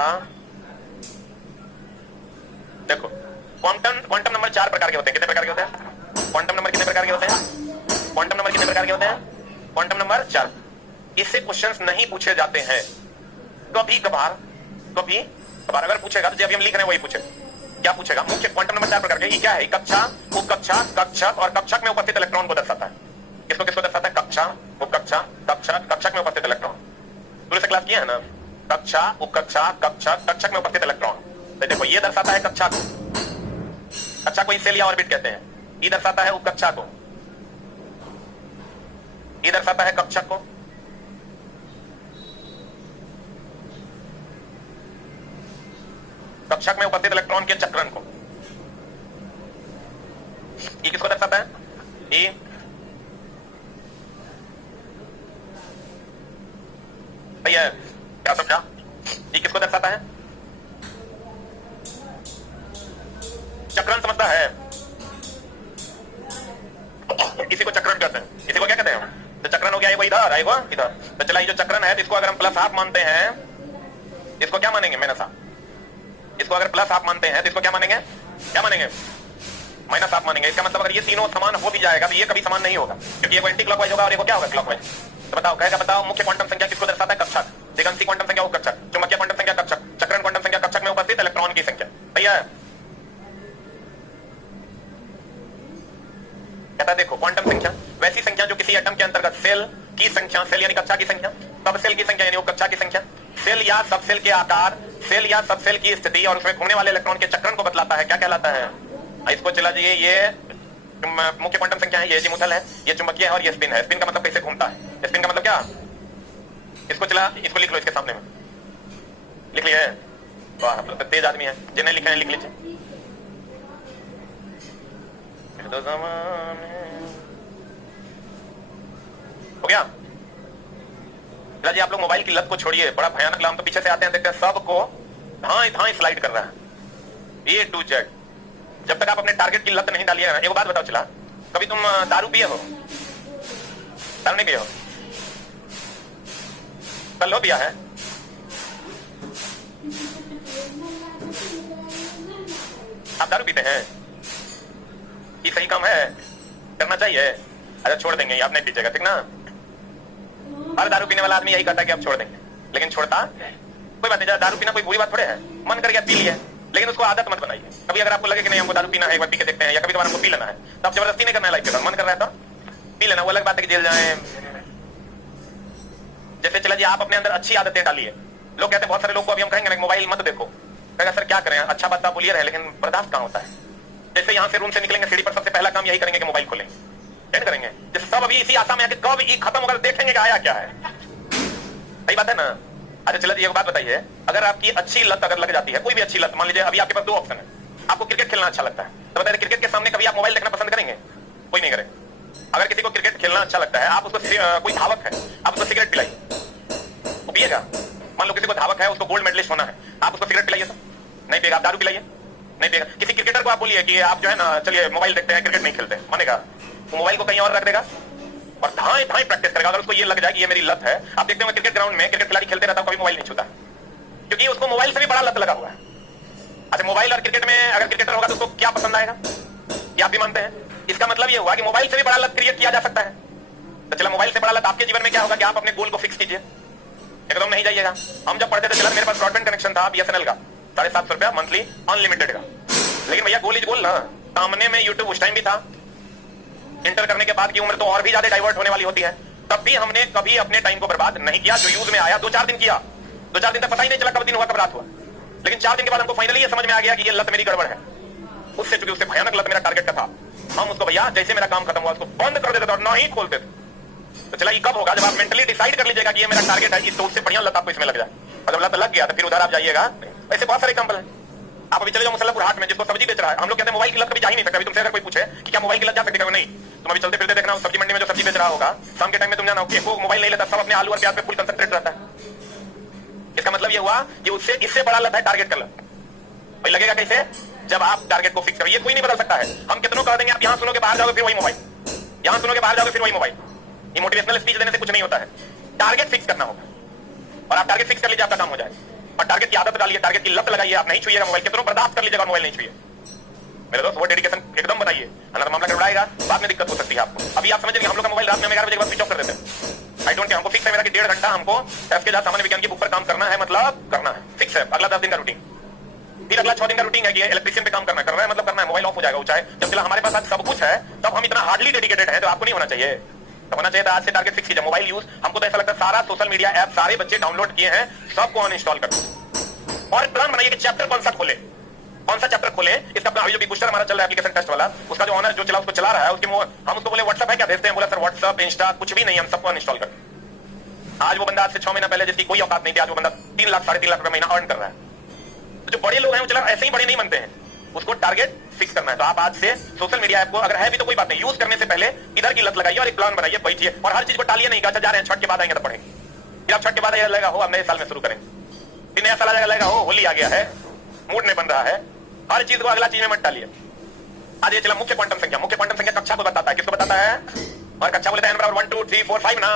देखो क्वांटम नंबर 4 प्रकार के होते हैं। कितने प्रकार के होते हैं क्वांटम नंबर? कितने प्रकार के होते हैं क्वांटम नंबर? कितने प्रकार के होते हैं क्वांटम नंबर? 4। इससे क्वेश्चंस नहीं पूछे जाते हैं कभी कभार, कभी कभार अगर पूछेगा तो जब हम लिख रहे हैं वही पूछे। क्या पूछेगा? मुख्य क्वांटम नंबर 4 प्रकार के। ये क्या है? कक्षा, उपकक्षा, कक्षक और कक्षक में उपस्थित इलेक्ट्रॉन को दर्शाता है। किसको किसको दर्शाता है? कक्षा, उपकक्षा, कक्षक, कक्षक में उपस्थित इलेक्ट्रॉन। पूरे से क्लास किया है ना? कक्षा, उपकक्षा, कक्षक, कक्षक में उपस्थित इलेक्ट्रॉन। तो देखो ये दर्शाता है कक्षा को, कक्षा को सेल या ऑर्बिट कहते हैं। ये दर्शाता है उपकक्षा को, ये दर्शाता है कक्षक को, कक्षक में उपस्थित इलेक्ट्रॉन के चक्रण को। ये किसको दर्शाता है? ये भैया क्या समझा? ये किसको दर्शाता है? चक्रण समझता है? इसी को चक्रण कहते हैं। इसी को क्या कहते हैं? तो चक्रण हो गया, वो इधर आएगा इधर। तो चला ये जो चक्रण है, इसको अगर हम प्लस हाफ मानते हैं, इसको क्या मानेंगे? Minus half. इसको अगर प्लस हाफ मानते हैं तो इसको क्या मानेंगे? क्या मानेंगे? माइनस हाफ मानेंगे। इसका मतलब अगर ये तीनों समान हो भी जाएगा तो ये कभी समान नहीं होगा, क्योंकि ये एंटी क्लॉकवाइज होगा और ये क्या होगा? क्लॉकवाइज। तो बताओ, कहेगा बताओ मुख्य क्वांटम संख्या किसको दर्शाता है? कक्षक। दिगंती क्वांटम संख्या उपकक्षक, चुंबकीय क्वांटम संख्या कक्षक, चक्रण क्वांटम संख्या कक्षक में उपस्थित इलेक्ट्रॉन की संख्या। भैया कहता देखो क्वांटम संख्या वैसी संख्या जो किसी एटम के अंतर्गत सेल की संख्या, सेल यानी कक्षा की संख्या, सब सेल की संख्या यानी उपकक्षा की संख्या, सेल या सब सेल के आकार, सेल या सब सेल की स्थिति और उसमें घूमने वाले इलेक्ट्रॉन के चक्रण को बतलाता है। क्या कहलाता है? इसको चला जाइए, ये मुख्य क्वांटम संख्या है, ये अजीमुथल है, ये चुंबकीय है और ये स्पिन है। स्पिन का मतलब कैसे घूमता है? स्पिन का मतलब क्या? इसको चला, इसको लिख लो, इसके सामने में लिख लिया है। वाह, आप लोग तेज आदमी है, जिन्हें लिखा है लिख लीजिए। हो गया? जी आप लोग मोबाइल की लत को छोड़िए, बड़ा भयानक लाम तो पीछे से आते हैं, देखते हैं सबको धाए धाए स्लाइड कर रहा है A to Z। जब तक आप अपने टारगेट की लत नहीं डालिए ना। एक बात बताओ, चला कभी तुम दारू पिए हो? दारू नहीं पिए हो? कल लो पिया है? आप दारू पीते हैं? ये सही काम है? करना चाहिए? अच्छा छोड़ देंगे, आप नहीं पीजिएगा, ठीक ना? हर दारू पीने वाला आदमी यही कहता है कि आप छोड़ देंगे, लेकिन छोड़ता कोई बात नहीं। दारू पीना कोई बुरी बात थोड़े है, मन कर गया पी लिया, लेकिन उसको आदत मत बनाइए। कभी अगर आपको लगे कि नहीं हमको दारू पीना है, एक बार पी के देखते हैं, या कभी कभार हमको पी लेना है, तो आप जबरदस्ती नहीं करना है। लाइफ के साथ मन कर रहा है तो पी लेना, वो अलग बात है कि जेल जाए। जैसे चला जी आप अपने अंदर अच्छी आदतें डालिए। लोग कहते हैं, बहुत सारे लोग को अभी हम कहेंगे ना मोबाइल मत देखो, कहेगा सर क्या करें, अच्छा बात आप बोलिए रहे, लेकिन बर्दाश्त कहाँ होता है। जैसे यहाँ से रूम से निकलेंगे सीढ़ी पर, सबसे पहला काम यही करेंगे कि मोबाइल खोलेंगे, एंड करेंगे। जैसे सब अभी इसी आशा में है कि कब ये खत्म होकर देखेंगे कि आया क्या है। सही बात है ना? अच्छा चलो जी एक बात बताइए, अगर आपकी अच्छी लत अगर लग जाती है, कोई भी अच्छी लत, मान लीजिए अभी आपके पास दो ऑप्शन है, आपको क्रिकेट खेलना अच्छा लगता है, तो बताइए क्रिकेट के सामने कभी आप मोबाइल देखना पसंद करेंगे? कोई नहीं करेगा। अगर किसी को क्रिकेट खेलना अच्छा लगता है, आप उसको कोई धावक है, आप उसको सिगरेट पिलाइए, वो पिएगा? मान लो किसी को धावक है, उसको गोल्ड मेडलिस्ट होना है, आप उसको सिगरेट पिलाइए तो नहीं पिएगा। आप दारू पिलाइए, नहीं पिएगा। किसी क्रिकेटर को आप बोलिए कि आप जो है ना चलिए मोबाइल देखते हैं, क्रिकेट नहीं खेलते, मानेगा? वो मोबाइल को कहीं और रख देगा और धाए धाए प्रैक्टिस करेगा। अगर उसको ये लग जाए कि ये मेरी लत है, आप देखते होंगे क्रिकेट ग्राउंड में क्रिकेट खिलाड़ी खेलते रहता है, कभी मोबाइल नहीं छूता, क्योंकि उसको मोबाइल से भी बड़ा लत लगा हुआ है। अच्छा मोबाइल और क्रिकेट में अगर क्रिकेटर होगा तो उसको क्या पसंद आएगा? ये आप भी मानते हैं? इसका मतलब ये हुआ कि मोबाइल से भी बड़ा लत क्रिएट किया जा सकता है। तो चला मोबाइल से बड़ा लत आपके जीवन में क्या होगा कि आप अपने गोल को फिक्स कीजिए, एकदम नहीं जाइएगा। हम जब पढ़ते थे, चला मेरे पास ब्रॉडबैंड कनेक्शन था BSNL का, 750 रुपया मंथली अनलिमिटेड का, लेकिन भैया गोल इज गोल ना। सामने में यूट्यूब उस टाइम भी था, इंटर करने के बाद की उम्र तो और भी ज्यादा डाइवर्ट होने वाली होती है, तब भी हमने कभी अपने टाइम को बर्बाद नहीं किया। जो यूज में आया 2-4 दिन किया, 2-4 दिन तक पता ही नहीं चला कब दिन हुआ कब रात हुआ, लेकिन 4 दिन के बाद हमको फाइनली ये समझ में आ गया कि ये लत मेरी गड़बड़ है। उससे चूंकि उससे भयानक लत मेरा टारगेट का था, हम उसको भैया जैसे मेरा काम खत्म हुआ उसको बंद कर देते थे और ना ही खोलते थे। तो चला ये कब होगा? जब आप मेंटली डिसाइड कर लीजिएगा कि ये मेरा टारगेट है, इससे उससे बढ़िया लत आपको इसमें लग जाए। और जब लत लग गया तो फिर उधर आप जाइएगा। ऐसे बहुत सारे एग्जांपल हैं। आप अभी चले जाओ मुसल्लपुर हाट में, जिसको सब्जी बेच रहा है, हम लोग कहते हैं मोबाइल की लत कभी जा ही नहीं सकता। तुमसे अगर कोई पूछे कि क्या मोबाइल की लत जा सकती है, नहीं। तुम अभी चलते फिरते देखना सब्जी मंडी में जो सब्जी बेच रहा होगा, शाम के टाइम में तुम जाना वो मोबाइल नहीं लेता, सब अपने आलू और प्याज पे फुल कंसंट्रेट रहता है। इसका मतलब ये हुआ कि उससे इससे बड़ा लत है टारगेट का लत। भाई लगेगा कैसे? जब आप टारगेट को फिक्स करो, ये कोई नहीं बदल सकता है। हम कितनों कर देंगे, आप यहां सुनोगे बाहर जाओगे फिर वही मोबाइल, यहां सुनोगे बाहर जाओगे फिर वही मोबाइल। ये मोटिवेशनल स्पीच देने से कुछ नहीं होता है, टारगेट फिक्स करना होगा। और आप टारगेट फिक्स कर लीजिए, आपका काम हो जाए। और टारगेट की आदत डालिए, टारगेट की लत लगाइए, आप नहीं छुइएगा मोबाइल, कितनों बर्दाश्त कर लीजिएगा मोबाइल नहीं छुइए मेरे दोस्त, वो डेडिकेशन एकदम बताइए, अनदर मामला गड़बड़ाएगा, बाद में दिक्कत हो सकती है आपको। अभी आप समझेंगे हम लोग का मोबाइल रात में 11 बजे के बाद स्विच ऑफ कर देते हैं। आई डोंट केयर, हमको फिक्स है मेरा कि 1.5 घंटा हमको एफ के सामान्य विज्ञान की बुक पर काम करना है, मतलब करना है, फिक्स है। अगला 10 दिन का रूटीन, फिर अगला 6 दिन का रूटीन है कि इलेक्ट्रिशियन पे काम करना है मतलब करना है, मोबाइल ऑफ हो जाएगा। चाहे जब फिलहाल हमारे पास आज सब कुछ है तब हम इतना हार्डली डेडिकेटेड है, तो आपको नहीं होना चाहिए, तो होना चाहिए था आज से टारगेट फिक्स कीजिए। मोबाइल यूज हमको तो ऐसा लगता है सारा सोशल मीडिया ऐप सारे बच्चे डाउनलोड किए हैं, सबको अनइंस्टॉल कर दो और प्लान बनाइए कि चैप्टर कौन सा खोले, कौन सा चैप्टर खोले। इसका अपना अभी जो बूस्टर हमारा चल रहा है एप्लीकेशन टेस्ट वाला, उसका जो ऑनर जो चला उसको चला रहा है, उसके हम उसको बोले व्हाट्सएप है क्या, भेजते हैं, बोला सर व्हाट्सएप इंस्टा कुछ भी नहीं, हम सबको अनइंस्टॉल कर। आज वो बंदा आज से 6 महीना पहले जिसकी कोई औकात नहीं थी, आज वो बंदा 3 लाख 3.5 लाख रुपए महीना अर्न कर रहा है। तो जो बड़े लोग हैं वो चला ऐसे ही बड़े नहीं बनते हैं, उसको टारगेट फिक्स करना है। तो आप आज से सोशल मीडिया ऐप को अगर है भी तो कोई बात नहीं, यूज करने से पहले इधर की लत लगाइए और एक प्लान बनाइए, बैठिए और हर चीज को टालिए नहीं, अच्छा जा रहे हैं छठ के बाद आएंगे तो पढ़ेंगे, फिर आप छठ के बाद आइए लगेगा हो अब नए साल में शुरू करेंगे, फिर नया साल आ जाएगा लगेगा हो होली आ गया है, मूड नहीं बन रहा है, हर चीज को अगला चीज में मत डालिए। आज ये चला मुख्य क्वांटम संख्या, मुख्य क्वांटम संख्या कक्षा को बताता है, किसको बताता है, और कक्षा बोलते हैं n = 1 2 3 4 5 ना,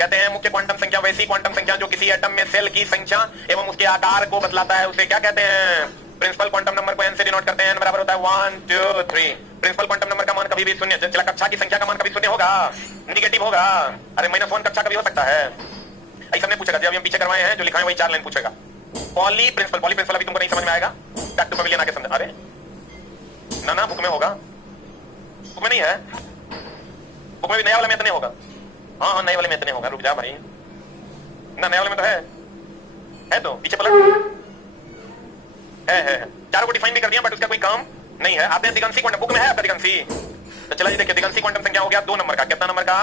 कहते हैं मुख्य क्वांटम संख्या वैसी क्वांटम संख्या जो किसी एटम में सेल की संख्या एवं उसके आकार को बतलाता है, उसे क्या कहते हैं, प्रिंसिपल क्वांटम नंबर को n से डिनोट करते हैं, n बराबर होता है 1 2 3। प्रिंसिपल क्वांटम नंबर का मान कभी भी शून्य, चला कक्षा की संख्या का मान कभी शून्य होगा, निगेटिव होगा, अरे -1 कक्षा कभी हो सकता है, ऐसा नहीं पूछेगा, जब हम पीछे करवाए हैं जो लिखा है वही 4 लाइन पूछेगा। पॉली प्रिंसिपल अभी तुमको नहीं समझ में आएगा, बैक टू पवेलियन आके समझ, अरे ना बुक में होगा, बुक में नहीं है, बुक में भी नया वाले में तो नहीं होगा, हाँ नए वाले में तो नहीं होगा, रुक जा भाई ना, नए वाले में तो है तो पीछे पलट है, चारों को डिफाइन भी कर दिया बट उसका कोई काम नहीं है। आते हैं दिगंसी क्वांटम, बुक में है आपका दिगंसी, तो चला जी देखिए दिगंसी क्वांटम संख्या हो गया 2 नंबर का, कितना नंबर का,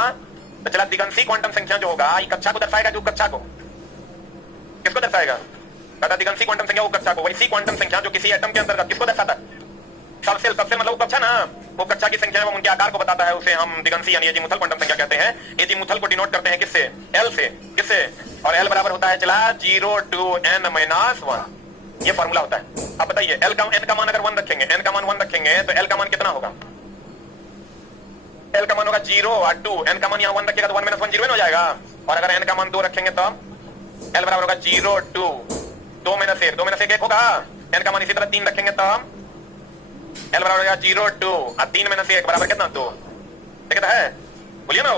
तो चला दिगंसी क्वांटम संख्या जो होगा ये कक्षा को दर्शाएगा, जो कक्षा को किसको दर्शाएगा, कहता दिगंसी क्वांटम संख्या वो कक्षा को, वैसी क्वांटम संख्या जो किसी एटम के अंतर्गत किसको दर्शाता है, सबसे मतलब वो कक्षा ना, वो कक्षा की संख्या एवं उनके आकार को बताता है, उसे हम दिगंसी यानी एजीमुथल क्वांटम संख्या कहते हैं। एजीमुथल को डिनोट करते हैं किससे, एल से, किससे, और एल बराबर होता है चला 0 to n - 1, ये फार्मूला होता है। अब बताइए एल का n का मान अगर 1 रखेंगे, n का मान 1 रखेंगे तो एल का मान कितना होगा, एल का मान होगा 0 और 2, n का मान यहाँ 1 रखेगा तो 1 - 1 0 हो जाएगा, और अगर n का मान 2 रखेंगे तो एल बराबर होगा 0 2 2 - 1 1 होगा, n का मान इसी तरह 3 रखेंगे तो एल बराबर होगा 0 2 और 3 - 1 बराबर कितना 2, ठीक है, बोलिए ना,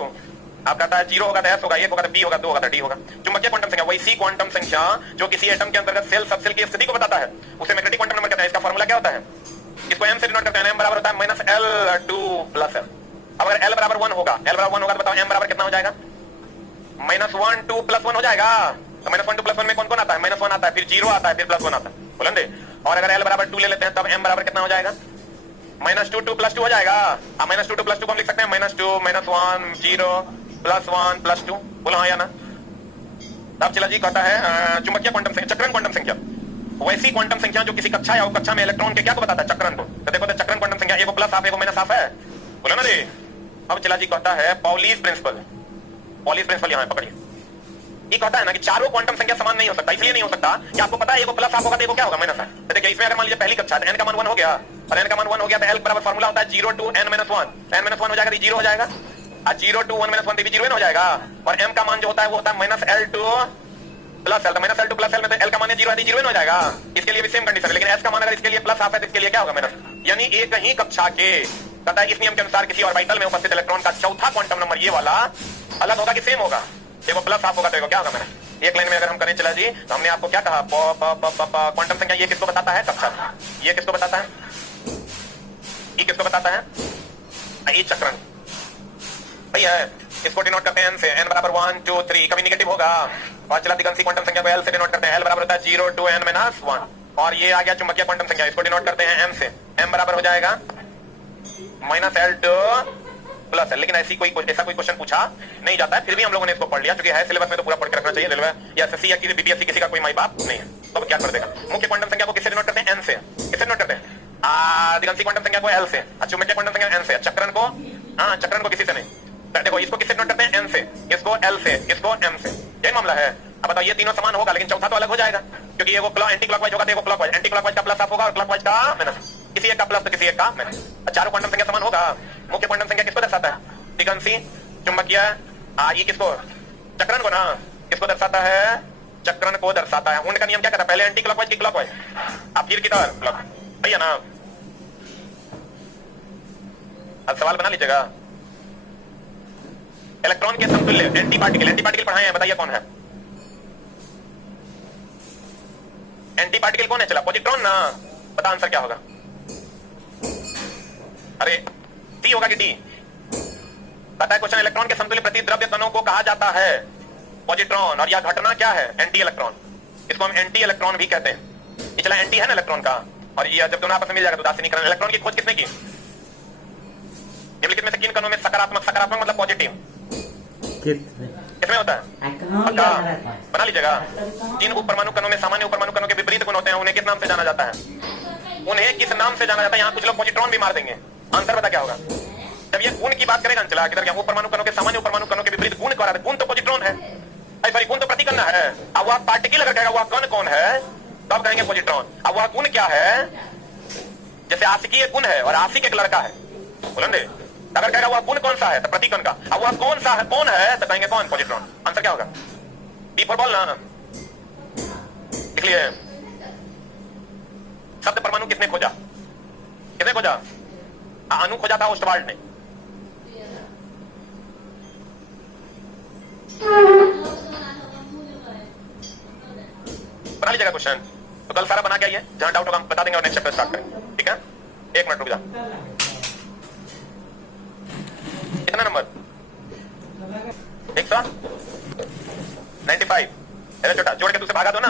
आप कहता है 0 होगा तो s होगा, 1 होगा तो b होगा, 2 होगा तो d होगा। चुंबकीय क्वांटम संख्या वैसी क्वांटम संख्या जो किसी एटम के अंतर्गत सेल सबसेल की स्थिति को बताता है, उसे मैग्नेटिक क्वांटम नंबर कहते हैं। इसका फार्मूला क्या होता है, इसको m से डिनोट करते हैं, m बराबर होता है -l2 + l। अब अगर l बराबर 1 होगा, l बराबर 1 होगा तो बताओ m बराबर कितना हो जाएगा, -1 2 + 1 हो जाएगा, तो -1 2 + 1 में कौन कौन आता है, -1 आता है, फिर 0 आता है, फिर +1 आता है, बोलन दे। और अगर l बराबर 2 ले लेते हैं तब m बराबर कितना हो जाएगा, -2 2 + 2 हो जाएगा। अब -2 2 + 2 को हम लिख सकते हैं -2 -1 0 +1 +2, बोलो हाँ या ना। तब चला जी कहता है चुंबकीय क्वांटम संख्या, चक्रण क्वांटम संख्या वैसी क्वांटम संख्या जो किसी कक्षा या कक्षा में इलेक्ट्रॉन के क्या को बताता है, चक्रण को। तो देखो तो चक्रण क्वांटम संख्या एगो प्लस हाफ एगो माइनस हाफ है, बोलो ना रे। अब चला जी कहता है पॉलीज प्रिंसिपल यहाँ पकड़िए, ये कहता है ना कि चारों क्वांटम संख्या समान नहीं हो सकता, इसलिए नहीं हो सकता कि आपको पता है एगो प्लस हाफ होगा तो एगो क्या होगा माइनस हाफ। तो देखिए इसमें अगर मान लीजिए पहली कक्षा n का मान 1 हो गया और n का मान 1 हो गया तो l बराबर फार्मूला होता है 0 to n - 1, n - 1 हो जाएगा तो 0 हो जाएगा, और 0 to 1 - 1 भी 0 हो जाएगा, और m का मान जो होता है वो होता है -l to +l, तो -l to +l में तो l का मान 0 है 0 हो जाएगा। इसके लिए भी सेम कंडीशन है, लेकिन s का मान अगर इसके लिए प्लस हाफ है तो इसके लिए क्या होगा माइनस, यानी एक ही कक्षा के कहता है इस नियम के अनुसार किसी ऑर्बिटल में उपस्थित इलेक्ट्रॉन का चौथा क्वांटम नंबर ये वाला अलग होगा कि सेम होगा, देखो प्लस हाफ होगा तो क्या होगा माइनस। एक लाइन में अगर हम करें चला जी तो हमने आपको क्या कहा, क्वांटम संख्या ये किसको बताता है, कक्षा, ये किसको बताता है, ये किसको बताता है, ये चक्रण भैया है, इसको डिनोट करते हैं n से, n बराबर 1 2 3, कभी नेगेटिव होगा। और चला दिगंसी क्वांटम संख्या को l से डिनोट करते हैं, l बराबर होता है 0 to n - 1, और ये आ गया चुंबकीय क्वांटम संख्या, इसको डिनोट करते हैं m से, m बराबर हो जाएगा -l to +l। लेकिन ऐसा कोई क्वेश्चन पूछा नहीं जाता है, फिर भी हम लोगों ने इसको पढ़ लिया क्योंकि है सिलेबस में तो पूरा पढ़ के रखना चाहिए, रेलवे या एसएससी या किसी बीपीएससी किसी का कोई माई बाप नहीं है, तो क्या कर देगा। मुख्य क्वांटम संख्या को किससे डिनोट करते हैं, n से, किससे डिनोट करते हैं, दिगंसी क्वांटम संख्या को l से, चुंबकीय क्वांटम संख्या n से, चक्रण को किसी से नहीं, देखो इसको किससे डिनोट करते हैं n से, इसको l से, इसको m से, यही मामला है। अब बताओ ये तीनों समान होगा लेकिन चौथा तो अलग हो जाएगा क्योंकि वो एंटी क्लॉकवाइज होगा तो वो क्लॉकवाइज, एंटी क्लॉकवाइज का प्लस हाफ होगा और क्लॉकवाइज का माइनस, किसी एक का प्लस तो किसी एक का माइनस। चारों क्वांटम संख्या समान होगा। मुख्य क्वांटम संख्या किसको दर्शाता है, दिगंसी चुंबकीय, ये किसको, चक्रण को ना, किसको दर्शाता है, चक्रण को दर्शाता है। उन का नियम क्या कहता है? पहले एंटी क्लॉकवाइज की क्लॉकवाइज, अब फिर की तरह क्लॉक, भैया ना। अब सवाल बना लीजिएगा। इलेक्ट्रॉन के समतुल्य एंटी पार्टिकल, एंटी पार्टिकल पढ़ाए हैं, बताइए कौन है? एंटी पार्टिकल कौन है? चला पॉजिट्रॉन ना। पता आंसर क्या होगा? अरे टी होगा कि डी? पता है क्वेश्चन, इलेक्ट्रॉन के समतुल्य प्रतिद्रव्य कणों को कहा जाता है पॉजिट्रॉन, और यह घटना क्या है? Anti electron. इसको हम एंटी इलेक्ट्रॉन भी कहते हैं। ये चला एंटी है ना इलेक्ट्रॉन का, और ये जब दोनों आपस में मिल जाएगा तो उदासीनीकरण। इलेक्ट्रॉन की खोज किसने की? निम्नलिखित में से किन कणों में सकारात्मक, सकारात्मक मतलब पॉजिटिव किसमें होता है? बना लीजिएगा। जिन उपपरमाणु कणों में सामान्य उपपरमाणु कणों के विपरीत गुण होते हैं उन्हें किस नाम से जाना जाता है? उन्हें किस नाम से जाना जाता है? यहाँ कुछ लोग पॉजिट्रॉन भी मार देंगे। आंसर बता क्या होगा? जब ये गुण की बात करेगा चला किधर क्या, उपपरमाणु कणों के सामान्य उपपरमाणु कणों के विपरीत गुण कह रहा है। गुण तो पॉजिट्रॉन है, सॉरी गुण तो प्रतिकण है। अब वह पार्टिकल अगर कहेगा वह कण कौन है तब कहेंगे पॉजिट्रॉन। अब वह गुण क्या है? जैसे आशिकी एक गुण है और आशिक एक लड़का है, बोलेंगे अगर कहेगा वह गुण कौन सा है तो प्रतिकण का। अब वह कौन सा है, कौन है तो कहेंगे कौन? पॉजिट्रॉन। आंसर क्या होगा? बी फॉर बॉल ना। इसलिए शब्द परमाणु किसने खोजा? किसने खोजा? अणु खोजा था ओस्टवाल्ड ने। बना लीजिएगा क्वेश्चन, तो कल सारा बना के आइए, जहां डाउट होगा हम बता देंगे और नेक्स्ट चैप्टर स्टार्ट करें, ठीक है? एक मिनट रुक जा। कितना नंबर? 195। अरे छोटा जोड़ के दूसरे भागा दो ना।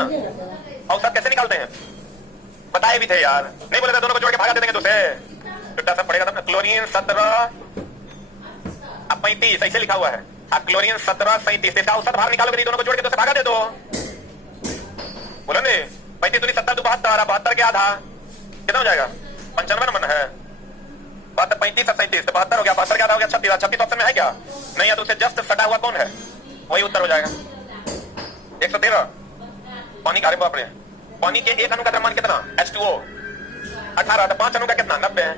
और सब कैसे निकालते हैं? बताए भी थे यार, नहीं बोले थे दोनों को जोड़ के भागा दे देंगे दूसरे। छोटा सा पड़ेगा तब ना। क्लोरीन 17 अब 35 ऐसे लिखा हुआ है। अब क्लोरीन 17 37, इसका औसत भार निकालोगे, दोनों को जोड़ के दूसरे भागा दे दो। बोलो ने 35 दूनी 70 दो 72, 72 के आधा कितना हो जाएगा? 95 नंबर है। 35 और 37 तो 72 हो गया, 72 के आधा हो गया 36। 36 ऑप्शन में है क्या? नहीं है तो उसे जस्ट सटा हुआ कौन है? वही उत्तर हो जाएगा। 113 पानी का, बाप रे, पानी के एक अणु का द्रव्यमान कितना? H2O 18, तो 5 अणु का कितना? 90 है।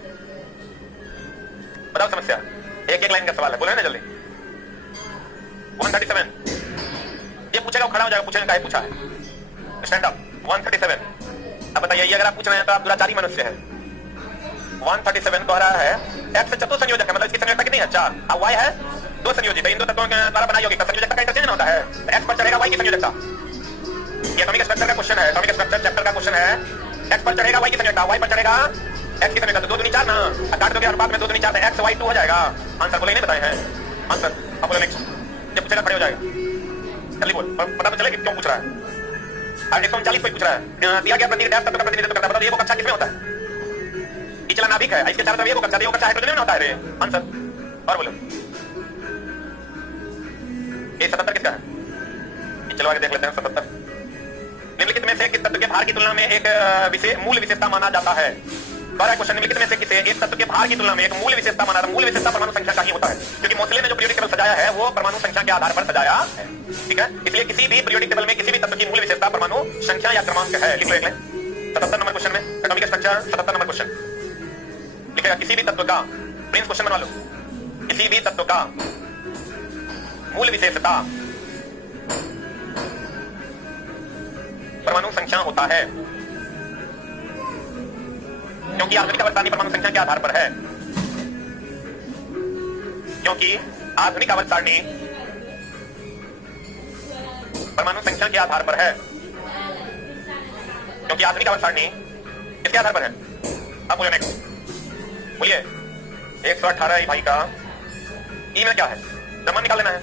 बताओ समस्या, एक एक लाइन का सवाल है, बोले ना जल्दी। 137 ये पूछेगा, खड़ा हो जाएगा, पूछेगा क्या पूछा है? Stand up. 137 अब बताइए, अगर आप पूछ रहे हैं तो आप दुराचारी मनुष्य है। 137 कह रहा है x चतुर्थ संयोजक है, मतलब इसकी संयोजकता कितनी है? 4। अब y है 2 संयोजित है, इन दो तत्वों के द्वारा बनाई होगी। संयोजकता का इंटरचेंज ना होता है, तो x पर चढ़ेगा y की संयोजकता। ये एटॉमिक स्ट्रक्चर का क्वेश्चन है, एटॉमिक स्ट्रक्चर चैप्टर का क्वेश्चन है। x पर चढ़ेगा y की संयोजकता, y पर चढ़ेगा x की संयोजकता, तो 2 दूनी 4 ना, काट दोगे अनुपात में 2 दूनी 4 x y 2 हो जाएगा। आंसर बोले नहीं बताए हैं आंसर। अब बोलो नेक्स्ट, जब पूछेगा खड़े हो जाएगा, जल्दी बोल, पता तो चले कि क्यों पूछ रहा है। 139 कोई पूछ रहा है, दिया गया प्रतीक डैश तत्व का प्रतिनिधित्व करता है, बताओ ये वो कक्षा किसमें होता है? चला नाभिक है, इसके चारों तरफ ये वो कक्षा, हाइड्रोजन में होता है रे। आंसर और बोलो। ये 77 किसका है? चलो आगे देख लेते हैं। 77 निम्नलिखित में से किस तत्व के भार की तुलना में एक मूल विशेषता माना जाता है? क्वेश्चन, निम्नलिखित में से किसे एक तत्व के भार की तुलना में एक मूल विशेषता माना? मूल विशेषता परमाणु संख्या का ही होता है, क्योंकि मोसले ने जो पीरियोडिक टेबल सजाया है वो परमाणु संख्या के आधार पर सजाया है, ठीक है? इसलिए किसी भी पीरियोडिक टेबल में किसी भी तत्व की मूल विशेषता परमाणु संख्या या क्रमांक है। लिख लो एक लाइन। 77 नंबर क्वेश्चन में एटॉमिक स्ट्रक्चर 77 नंबर क्वेश्चन लिखेगा, किसी भी तत्व का, प्रिंस क्वेश्चन बनवा लो, किसी भी तत्व का मूल विशेषता परमाणु संख्या होता है, क्योंकि आधुनिक आवर्त सारणी परमाणु संख्या के आधार पर है। क्योंकि आधुनिक आवर्त सारणी परमाणु संख्या के आधार पर है, क्योंकि आधुनिक आवर्त सारणी किसके आधार पर है? अब बोलिए नेक्स्ट, बोलिए। 118 भाई का ई में क्या है? द्रव्यमान निकाल लेना है।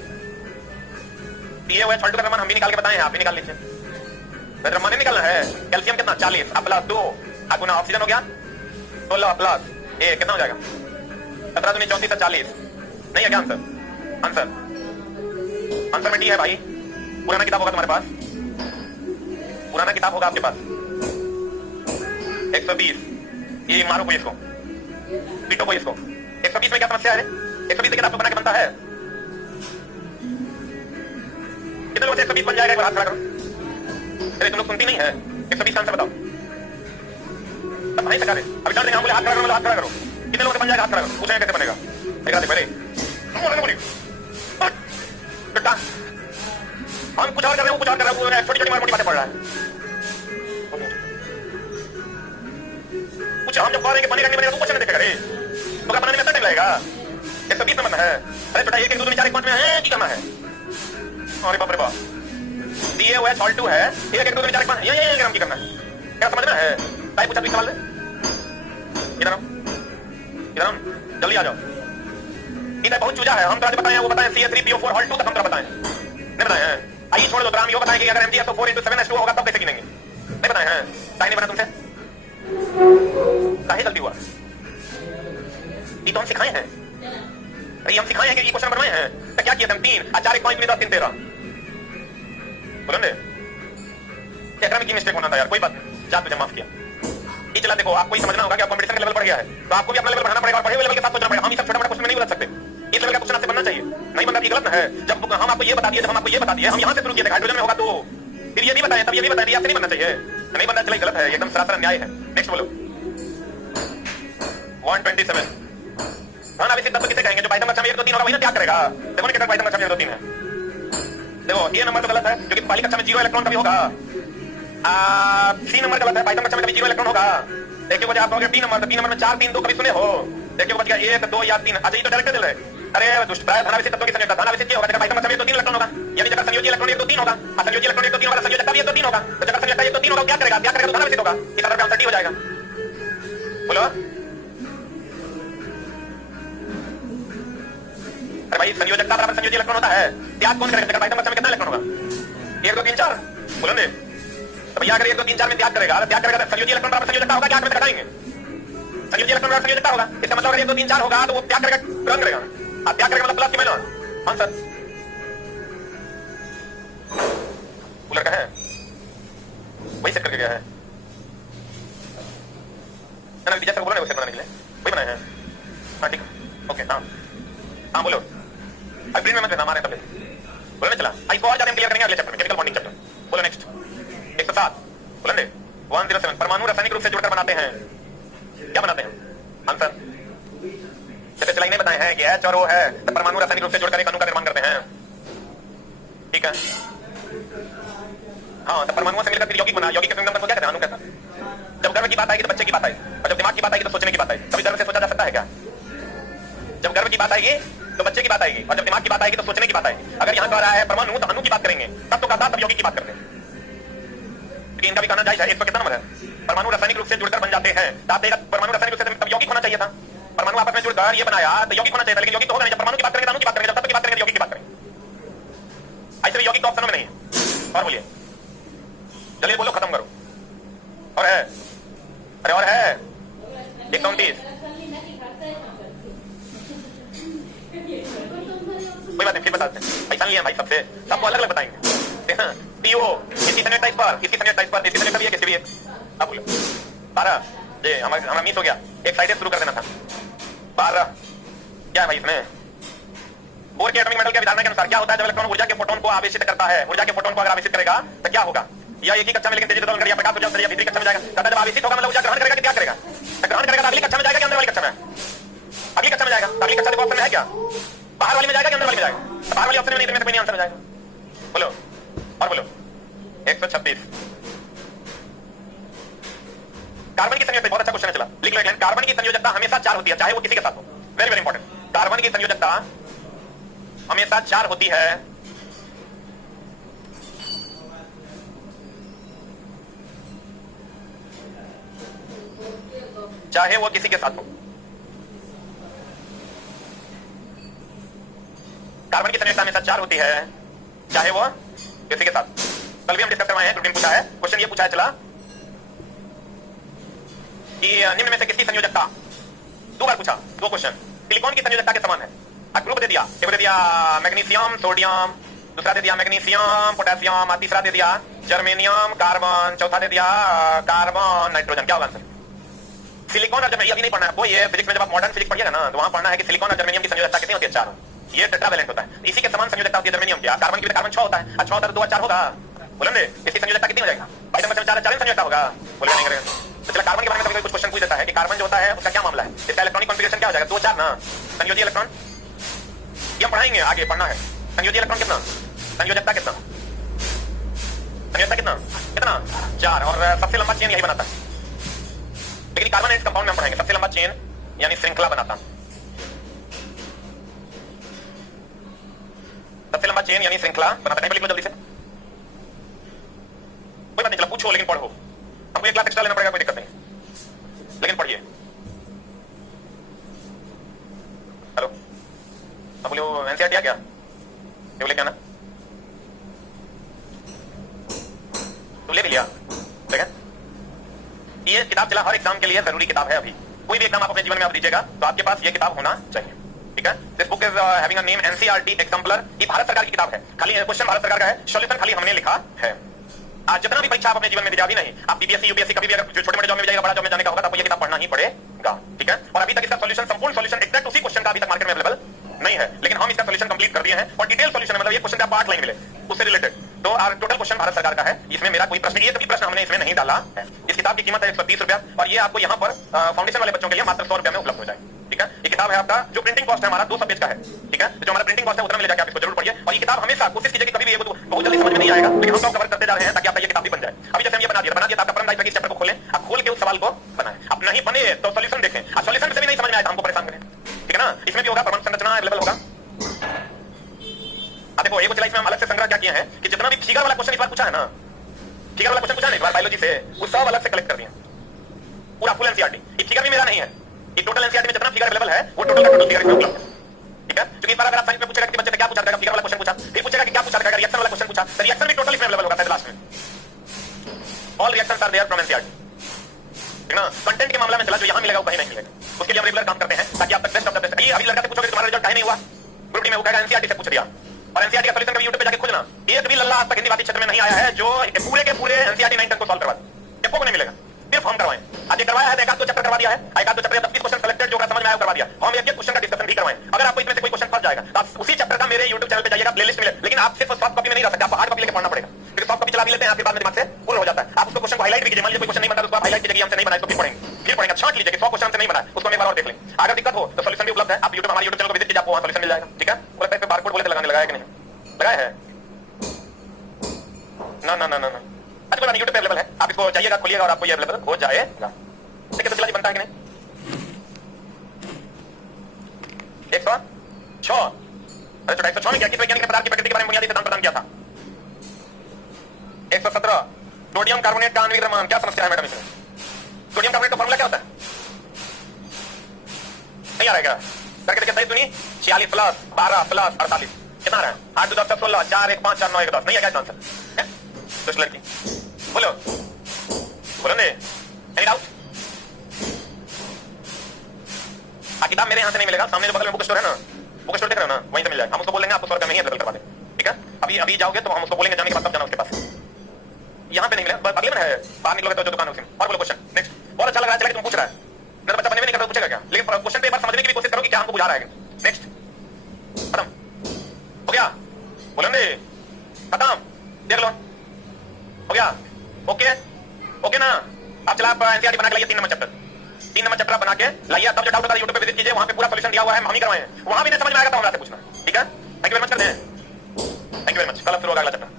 दिए हुए छोटे का द्रव्यमान हम भी निकाल के बताए हैं, आप भी निकाल लीजिए। द्रव्यमान निकालना है। कैल्शियम कितना? 40 प्लस 2 गुना ऑक्सीजन हो गया 16 प्लस ए कितना हो जाएगा? 17 दूनी 34 40 नहीं है क्या आंसर? आंसर में डी है भाई। पुराना किताब होगा तुम्हारे पास, पुराना किताब होगा आपके पास। 120 ये मारो कोई इसको, पीटो कोई इसको। 120 में क्या समस्या है? 120 किताब बना के बनता है। कितने लोग 120 बन जाएगा? एक बार हाथ खड़ा करो। अरे तुम लोग सुनती नहीं है। 120 का आंसर बताओ। तब नहीं सका रहे, अभी डर देंगे हम बोले हाथ खड़ा करो, हाथ खड़ा करो। कितने लोगों से बन जाएगा? हाथ खड़ा करो, पूछेंगे कैसे बनेगा। पहले हम कुछ और कर रहे हैं, कुछ और कर रहे हैं, छोटी छोटी मोटी बातें पढ़ रहा है। कुछ हम जब कह रहे हैं कि बनेगा नहीं बनेगा, तो क्वेश्चन देखेगा रे, तो क्या बनाने में टाइम लगेगा? 120 नंबर में है। अरे बेटा 1 1 2 3 4 1 5 में है, क्या करना है? अरे बाप रे बाप, दिए हुआ है सॉल्ट 2 है, 1 1 2 3 4 1 5 ये ग्राम की करना है, क्या समझ में है? टाइप पूछा तो सवाल है, इधर आओ, इधर आओ, जल्दी आ जाओ। इधर बहुत चूजा है, हम तो आज बताएं, वो बताएं CA3PO4 हॉल 2 तक हम तो बताएं, नहीं बताए हैं। आइए छोड़ दो, ग्राम यो बताएं कि अगर MgSO 4 × 7H2 होगा तब कैसे गिनेंगे, नहीं बताए हैं। टाइम नहीं बना तुमसे, काहे जल्दी हुआ? ये तो हम सिखाए हैं, अरे हम सिखाए हैं कि ये क्वेश्चन बनवाए हैं, तो क्या किया था? 3 4 1 5 10 3 13 बोलो ने, क्या में की मिस्टेक होना था यार, कोई बात नहीं, जा तुझे माफ किया। ये चला देखो, आपको ये समझना होगा कि आप कंपटीशन के लेवल पर गया है, तो आपको भी अपना लेवल बढ़ाना पड़ेगा और पढ़े हुए लेवल के साथ सोचना पड़ेगा। हम ये सब छोटा-मोटा क्वेश्चन नहीं बता सकते, इस लेवल का क्वेश्चन आपसे बनना चाहिए, नहीं बनना गलत है। जब हम आपको ये बता दिए, जब हम आपको ये बता दिए, हम यहां से शुरू किए थे हाइड्रोजन में होगा, तो फिर ये भी बताएं, तब ये भी बताएं, आपसे नहीं बनना चाहिए, नहीं बनना चाहिए, गलत है, एकदम सरासर अन्याय है। नेक्स्ट बोलो 127 धन आवेशित तत्व किसे कहेंगे? जो बाइटम कक्षा में 1 2 3 होगा वही ना त्याग करेगा। देखो ना कितना बाइटम कक्षा में 1 2 3 है, देखो ये नंबर तो गलत है, क्योंकि पहली कक्षा में 0 इलेक्ट्रॉन कभी होगा। सी नंबर गलत है, बाइटम कक्षा में कभी 0 इलेक्ट्रॉन होगा। देखिए बच्चा आप कहोगे बी नंबर, तो बी नंबर में 4 3 2 कभी सुने हो? देखिए बच्चा 1 2 या 3, अच्छा ये तो डायरेक्ट चल रहा है। अरे दुष्ट धन आवेशित तत्व की संयोजकता, धन आवेशित क्या होगा? जगह बाइटम कक्षा में 1 2 3 इलेक्ट्रॉन होगा, यानी जगह संयोजी इलेक्ट्रॉन 1 2 3 होगा, संयोजी इलेक्ट्रॉन 1 2 3 होगा, संयोजकता भी 1 2 3 होगा, तो जगह संयोजकता 1 2 3 होगा, क्या करेगा? क्या करेगा तो धन आवेशित होगा, इस आधार पर आंसर डी हो जाएगा। बोलो अरे भाई, संयोजकता बराबर संयोजी इलेक्ट्रॉन होता है, त्याग कौन करेगा? जगह बाइटम कक्षा में कितना इलेक्ट्रॉन होगा? 1 2 3 4 बोलो ने, तो भैया अगर 1 2 3 4 में त्याग करेगा, त्याग करेगा तो संयोजी इलेक्ट्रॉन बराबर संयोजकता होगा, क्या में से घटाएंगे? संयोजी इलेक्ट्रॉन बराबर संयोजकता होगा, इसका मतलब अगर 1 2 3 4 होगा तो वो त्याग करेगा, ग्रहण करेगा, अब त्याग करेगा मतलब प्लस की माइनस आंसर कूलर का है, वही सेट करके गया है ना, विजय सर बोलो ना, वो सेट बनाने के लिए वही बनाए हैं। हाँ ठीक, ओके, हाँ हाँ बोलो, अब प्रिंट में मत लेना, हमारे तब बोलो ना, चला इसको और ज्यादा क्लियर करेंगे अगले चैप्टर में, केमिकल बॉन्डिंग चैप्टर। बोलो नेक्स्ट 107 बोलो ने 107 परमाणु रासायनिक रूप से जुड़कर बनाते हैं, क्या बनाते हैं? आंसर जैसे चलाई नहीं बताए हैं कि H और O है, तो परमाणु रासायनिक रूप से जुड़कर एक अणु का निर्माण करते हैं, ठीक है। हाँ, तो परमाणुओं से मिलकर फिर यौगिक बना, यौगिक के संगम को क्या कहते हैं? अणु कहते हैं। जब गर्व की बात आएगी तो बच्चे की बात आएगी, और जब दिमाग की बात आएगी तो सोचने की बात आएगी। कभी गर्व से सोचा जा सकता है क्या? जब गर्व की बात आएगी तो बच्चे की बात आएगी, और जब दिमाग की बात आएगी तो सोचने की बात आएगी। अगर यहाँ कह रहा है परमाणु, तो अणु की बात करेंगे, तब तो कहता तब यौगिक की बात करते हैं, लेकिन इनका भी कहना जायज है। 100 कितना नंबर है? परमाणु रासायनिक रूप से जुड़कर बन जाते हैं, तो आप देखिए परमाणु रासायनिक रूप से तब यौगिक होना चाहिए था, परमाणु आपस में जुड़कर ये बनाया तो यौगिक होना चाहिए था, लेकिन यौगिक तो होगा नहीं। जब परमाणु की बात करेंगे, अणु की बात करेंगे, जब तत्व की बात करेंगे, यौगिक की बात करेंगे। ऐसे यौगिक तो ऑप्शन में नहीं है। और बोलिए चलिए, बोलो खत्म करो। और है, अरे और है 129, कोई बात नहीं, फिर बताते हैं। ऐसा नहीं है भाई, सबको अलग अलग बताएंगे। PO इसकी संयोजकता इस पर, इसकी संयोजकता इस पर, इसकी संयोजकता भी है, किसी भी एक। अब बोलो 12 जी, हमारा मिस हो गया, एक साइड से शुरू कर देना था। 12 क्या है भाई इसमें? बोर के एटॉमिक मेटल के अवधारणा के अनुसार क्या होता है जब इलेक्ट्रॉन ऊर्जा के फोटोन को आवेशित करता है? ऊर्जा के फोटोन को अगर आवेशित करेगा तो क्या होगा? या एक ही कक्षा में लेकिन तेजी से दोलन करेगा, प्रकाश ऊर्जा से भीतरी कक्षा में जाएगा। तब जब आवेशित होगा मतलब ऊर्जा ग्रहण करेगा कि त्याग करेगा? ग्रहण करेगा तो अगली कक्षा में जाएगा कि अंदर वाली कक्षा में? अगली कक्षा में जाएगा। अगली कक्षा देखो ऑप्शन में है क्या? बाहर वाली में जाएगा कि अंदर वाली में जाएगा? बाहर वाली ऑप्शन में नहीं, इनमें से कोई नहीं आंसर में जाएगा। बोलो और बोलो 126 कार्बन की संयोजकता, बहुत अच्छा क्वेश्चन है, चला लिख लो। कार्बन की संयोजकता हमेशा 4 होती है, चाहे वो किसी के साथ हो। वेरी वेरी इंपॉर्टेंट, कार्बन की संयोजकता हमेशा 4 होती है, चाहे वो किसी के साथ हो। कार्बन की संयोजकता हमेशा 4 होती है, चाहे वो किसी के साथ। कल भी हम डिस्कस करवाए हैं, रूटीन पूछा है, क्वेश्चन ये पूछा है चला कि निम्न में से किसकी संयोजकता, 2 बार पूछा, 2 क्वेश्चन, सिलिकॉन की संयोजकता के समान है। ग्रुप दे दिया, एक दे दिया मैग्नीशियम सोडियम, दूसरा दे दिया मैग्नीशियम पोटेशियम, तीसरा दे दिया जर्मेनियम कार्बन, चौथा दे दिया कार्बन नाइट्रोजन। क्या होगा आंसर? सिलिकॉन और जर्मेनियम अभी नहीं पढ़ना है आपको, ये फिजिक्स में जब आप मॉडर्न फिजिक्स पढ़िएगा ना, तो वहां पढ़ना है कि सिलिकॉन और जर्मेनियम की संयोजकता कितनी होती है? 4। ये टेट्रावैलेंट होता है, इसी के समान संयोजकता होती है जर्मेनियम की। कार्बन की कार्बन 6 होता है, 6 होता है 2 और 4 होगा। बोलो ने इसकी संयोजकता कितनी हो जाएगी? भाई नंबर 4 संयोजकता होगा, बोलेगा नहीं करेगा। तो चला कार्बन के बारे में कभी कुछ क्वेश्चन पूछ देता है कि कार्बन जो होता है उसका क्या मामला है, इसका इलेक्ट्रॉनिक कॉन्फिगरेशन क्या हो जाएगा? 2 4 ना, संयोजी इलेक्ट्रॉन ये हम पढ़ाएंगे, आगे पढ़ना है। संयोजी इलेक्ट्रॉन कितना, संयोजकता कितना, संयोजकता कितना कितना 4 और सबसे लंबा चेन यही बनाता है, लेकिन कार्बन एटम्स कंपाउंड में हम पढ़ेंगे सबसे लंबा चेन यानी श्रृंखला बनाता, सबसे लंबा चेन यानी श्रृंखला बनाता। कहीं पर लिख लो जल्दी से, कोई बात नहीं, चलो पूछो लेकिन पढ़ो, हमको एक क्लास एक्स्ट्रा लेना पड़ेगा, कोई दिक्कत नहीं, लेकिन पढ़िए। हेलो, अब बोलिए वो एनसीईआरटी आ क्या, ये लेके आना, तुम ले भी लिया, ठीक है। ये किताब चला हर एग्जाम के लिए जरूरी किताब है। अभी कोई भी एग्जाम आप अपने जीवन में आप दीजिएगा तो आपके पास ये किताब होना चाहिए, ठीक है। This book is having a name NCERT exemplar. ये भारत सरकार की किताब है, खाली क्वेश्चन भारत सरकार का है, सॉल्यूशन खाली हमने लिखा है। आज जितना भी परीक्षा आप अपने जीवन में दिया भी नहीं, आप बीपीएससी यूपीएससी कभी भी अगर छोटे मोटे जॉब में जाएगा, बड़ा जॉब में जाने का होगा, तो आपको ये किताब पढ़ना ही पड़ेगा, ठीक है। और अभी तक इसका सॉल्यूशन, संपूर्ण सॉल्यूशन एग्जैक्ट उसी क्वेश्चन का अभी तक मार्केट में अवेलेबल नहीं है, लेकिन हम इसका सॉल्यूशन कंप्लीट कर दिए हैं और डिटेल सॉल्यूशन मतलब ये क्वेश्चन का 8 लाइन मिले उससे रिलेटेड, तो टोटल क्वेश्चन भारत सरकार का है। इसमें मेरा कोई प्रश्न, एक भी प्रश्न हमने इसमें नहीं डाला है। इस किताब की कीमत है 130 रुपया और ये आपको यहाँ पर फाउंडेशन वाले बच्चों के लिए मात्र 100 रुपया में उपलब्ध हो जाएगी, ठीक है। ये किताब है आपका, जो प्रिंटिंग कॉस्ट है हमारा 200 पेज का है, ठीक है। जो हमारा प्रिंटिंग कॉस्ट है उतना में ले जाके आप इसको जरूर पढ़िए। और ये किताब हमेशा कोशिश कीजिए कि कभी भी बहुत जल्दी समझ में नहीं आएगा, लेकिन हम कवर करते जा रहे हैं ताकि आपका ये किताब भी बन जाए। अभी जैसे हम ये बना दिया तो आपका परम दायित्व है कि इस चैप्टर को खोलें, आप खोल के उस सवाल को बनाएं। अब नहीं बने तो सॉल्यूशन देखें, अब सॉल्यूशन से भी नहीं समझ में आए तो हमको परेशान करें, ठीक है ना। इसमें भी होगा, परमाणु संरचना अवेलेबल होगा। देखो एक चला, इसमें हम अलग से संग्रह क्या किया है कि जितना भी फिगर वाला क्वेश्चन इस बार पूछा है ना, फिगर वाला क्वेश्चन पूछा है एक बार बायोलॉजी से, वो सब अलग से कलेक्ट कर दिया पूरा फुल एनसीईआरटी। ये फिगर भी मेरा नहीं है, ये टोटल एनसीईआरटी में जितना फिगर अवेलेबल है वो टोटल का टोटल फिगर इसमें उपलब्ध है, ठीक है। क्योंकि इस बार अगर आप साइंस में पूछेगा कि बच्चे से क्या पूछा जाएगा, फिगर वाला क्वेश्चन पूछा, फिर पूछेगा कि क्या पूछा जाएगा, रिएक्शन वाला क्वेश्चन पूछा, तो रिएक्शन भी टोटल इसमें अवेलेबल होगा लास्ट में। All reactions are there from NCERT, ठीक ना। कंटेंट के मामले में चला जो यहां मिलेगा वो कहीं नहीं मिलेगा, उसके लिए हम रेगुलर काम करते हैं ताकि आप तक बेस्ट ऑफ द बेस्ट। ये अभी लड़का से पूछोगे तुम्हारा रिजल्ट काहे नहीं हुआ, ग्रुप डी में वो कहेगा एनसीईआरटी से पूछ दिया, और एनसीईआरटी का सॉल्यूशन कभी यूट्यूब पे जाके खोजना, एक भी लल्ला आज तक हिंदी भाषी क्षेत्र में नहीं आया है जो पूरे के पूरे एनसीईआरटी 9 तक को सॉल्व करवा दे, देखो को नहीं मिलेगा, सिर्फ हम करवाएं। आज ये करवाया है, एक आध दो चैप्टर करवा दिया है, एक आध दो चैप्टर 10-20 क्वेश्चन सेलेक्टेड जो समझ में आया करवा दिया, हम एक क्वेश्चन का डिस्कशन भी करवाएं। अगर आपको इसमें से कोई क्वेश्चन फंस जाएगा तो आप उसी चैप्टर का मेरे YouTube चैनल पे जाइएगा, प्लेलिस्ट मिले, लेकिन आप सिर्फ सॉफ्ट कॉपी में नहीं रह सकते, आपको हार्ड कॉपी लेके पढ़ना पड़ेगा, क्योंकि सॉफ्ट कॉपी चला भी लेते हैं आपके बाद में दिमाग से पूरा हो जाता है। आप उसको क्वेश्चन को हाईलाइट भी कीजिए, मान लीजिए कोई क्वेश्चन नहीं बनता तो उसको आप हाईलाइट कीजिए, हमसे नहीं बना तो फिर पढ़ेंगे, छांट लीजिए कि 100 क्वेश्चन से नहीं बना, उसको हम एक बार और देख लें। अगर दिक्कत हो तो सॉल्यूशन भी उपलब्ध है, आप YouTube हमारे YouTube चैनल को विजिट कीजिए, आपको वहां सॉल्यूशन मिल जाएगा, ठीक है। बोले पे बारकोड बोले लगाने लगाया कि नहीं लगाया है, ना ना ना ना ना, अच्छा बोला YouTube पे अवेलेबल है, आप इसको जाइएगा खोलिएगा और आपको ये अवेलेबल हो जाएगा, ठीक है। तो चला जी बनता है कि नहीं 106, अरे तो 106 में क्या किस वैज्ञानिक ने पदार्थ की प्रकृति के बारे में बुनियादी सिद्धांत प्रदान किया था। 117 सोडियम कार्बोनेट का आणविक द्रव्यमान, क्या समस्या है मैडम इसमें, सोडियम कार्बोनेट का फॉर्मूला क्या होता है, नहीं आ रहेगा करके देखिए, सुनिए 46 प्लस 12 प्लस 48 कितना आ रहा है, 8 2 10 16 4 1 5 4 9 1 10, नहीं है क्या आंसर, कुछ लड़की बोलो बोलो ने, एनी डाउट। किताब मेरे यहाँ से नहीं मिलेगा, सामने जो बगल में बुक स्टोर है ना, बुक स्टोर देख रहे हो ना, वहीं से मिल जाएगा, हम उसको बोलेंगे आपको 100 रुपए में ही अवेलेबल करवा दें, ठीक है। अभी अभी जाओगे तो हम उसको बोलेंगे, जाने के बाद तब जाना उसके पास, यहाँ पे नहीं मिलेगा, बगल में है, बाहर निकलोगे तो जो दुकान है उसमें। और बोलो क्वेश्चन नेक्स्ट, बहुत अच्छा लग रहा है, चलिए तुम पूछ रहा है, मेरा बच्चा बनने में नहीं करता पूछेगा क्या, लेकिन क्वेश्चन पे एक बार समझने की भी कोशिश करो कि क्या हमको बुझा रहा है। नेक्स्ट खत्म हो गया, बोलेंगे खत्म, देख लो हो गया, ओके ओके ना। अब चला आप एनसीईआरटी बना के लाइए 3 नंबर चैप्टर बना के लाइए, तब जो डाउट होता है YouTube पे विजिट कीजिए, वहां पे पूरा सॉल्यूशन दिया हुआ है, हम ही करवाए हैं, वहां भी नहीं समझ में आएगा तो हमरा से पूछना, ठीक है। थैंक यू वेरी मच, करते हैं, थैंक यू वेरी मच, कल शुरू होगा अगला चैप्टर।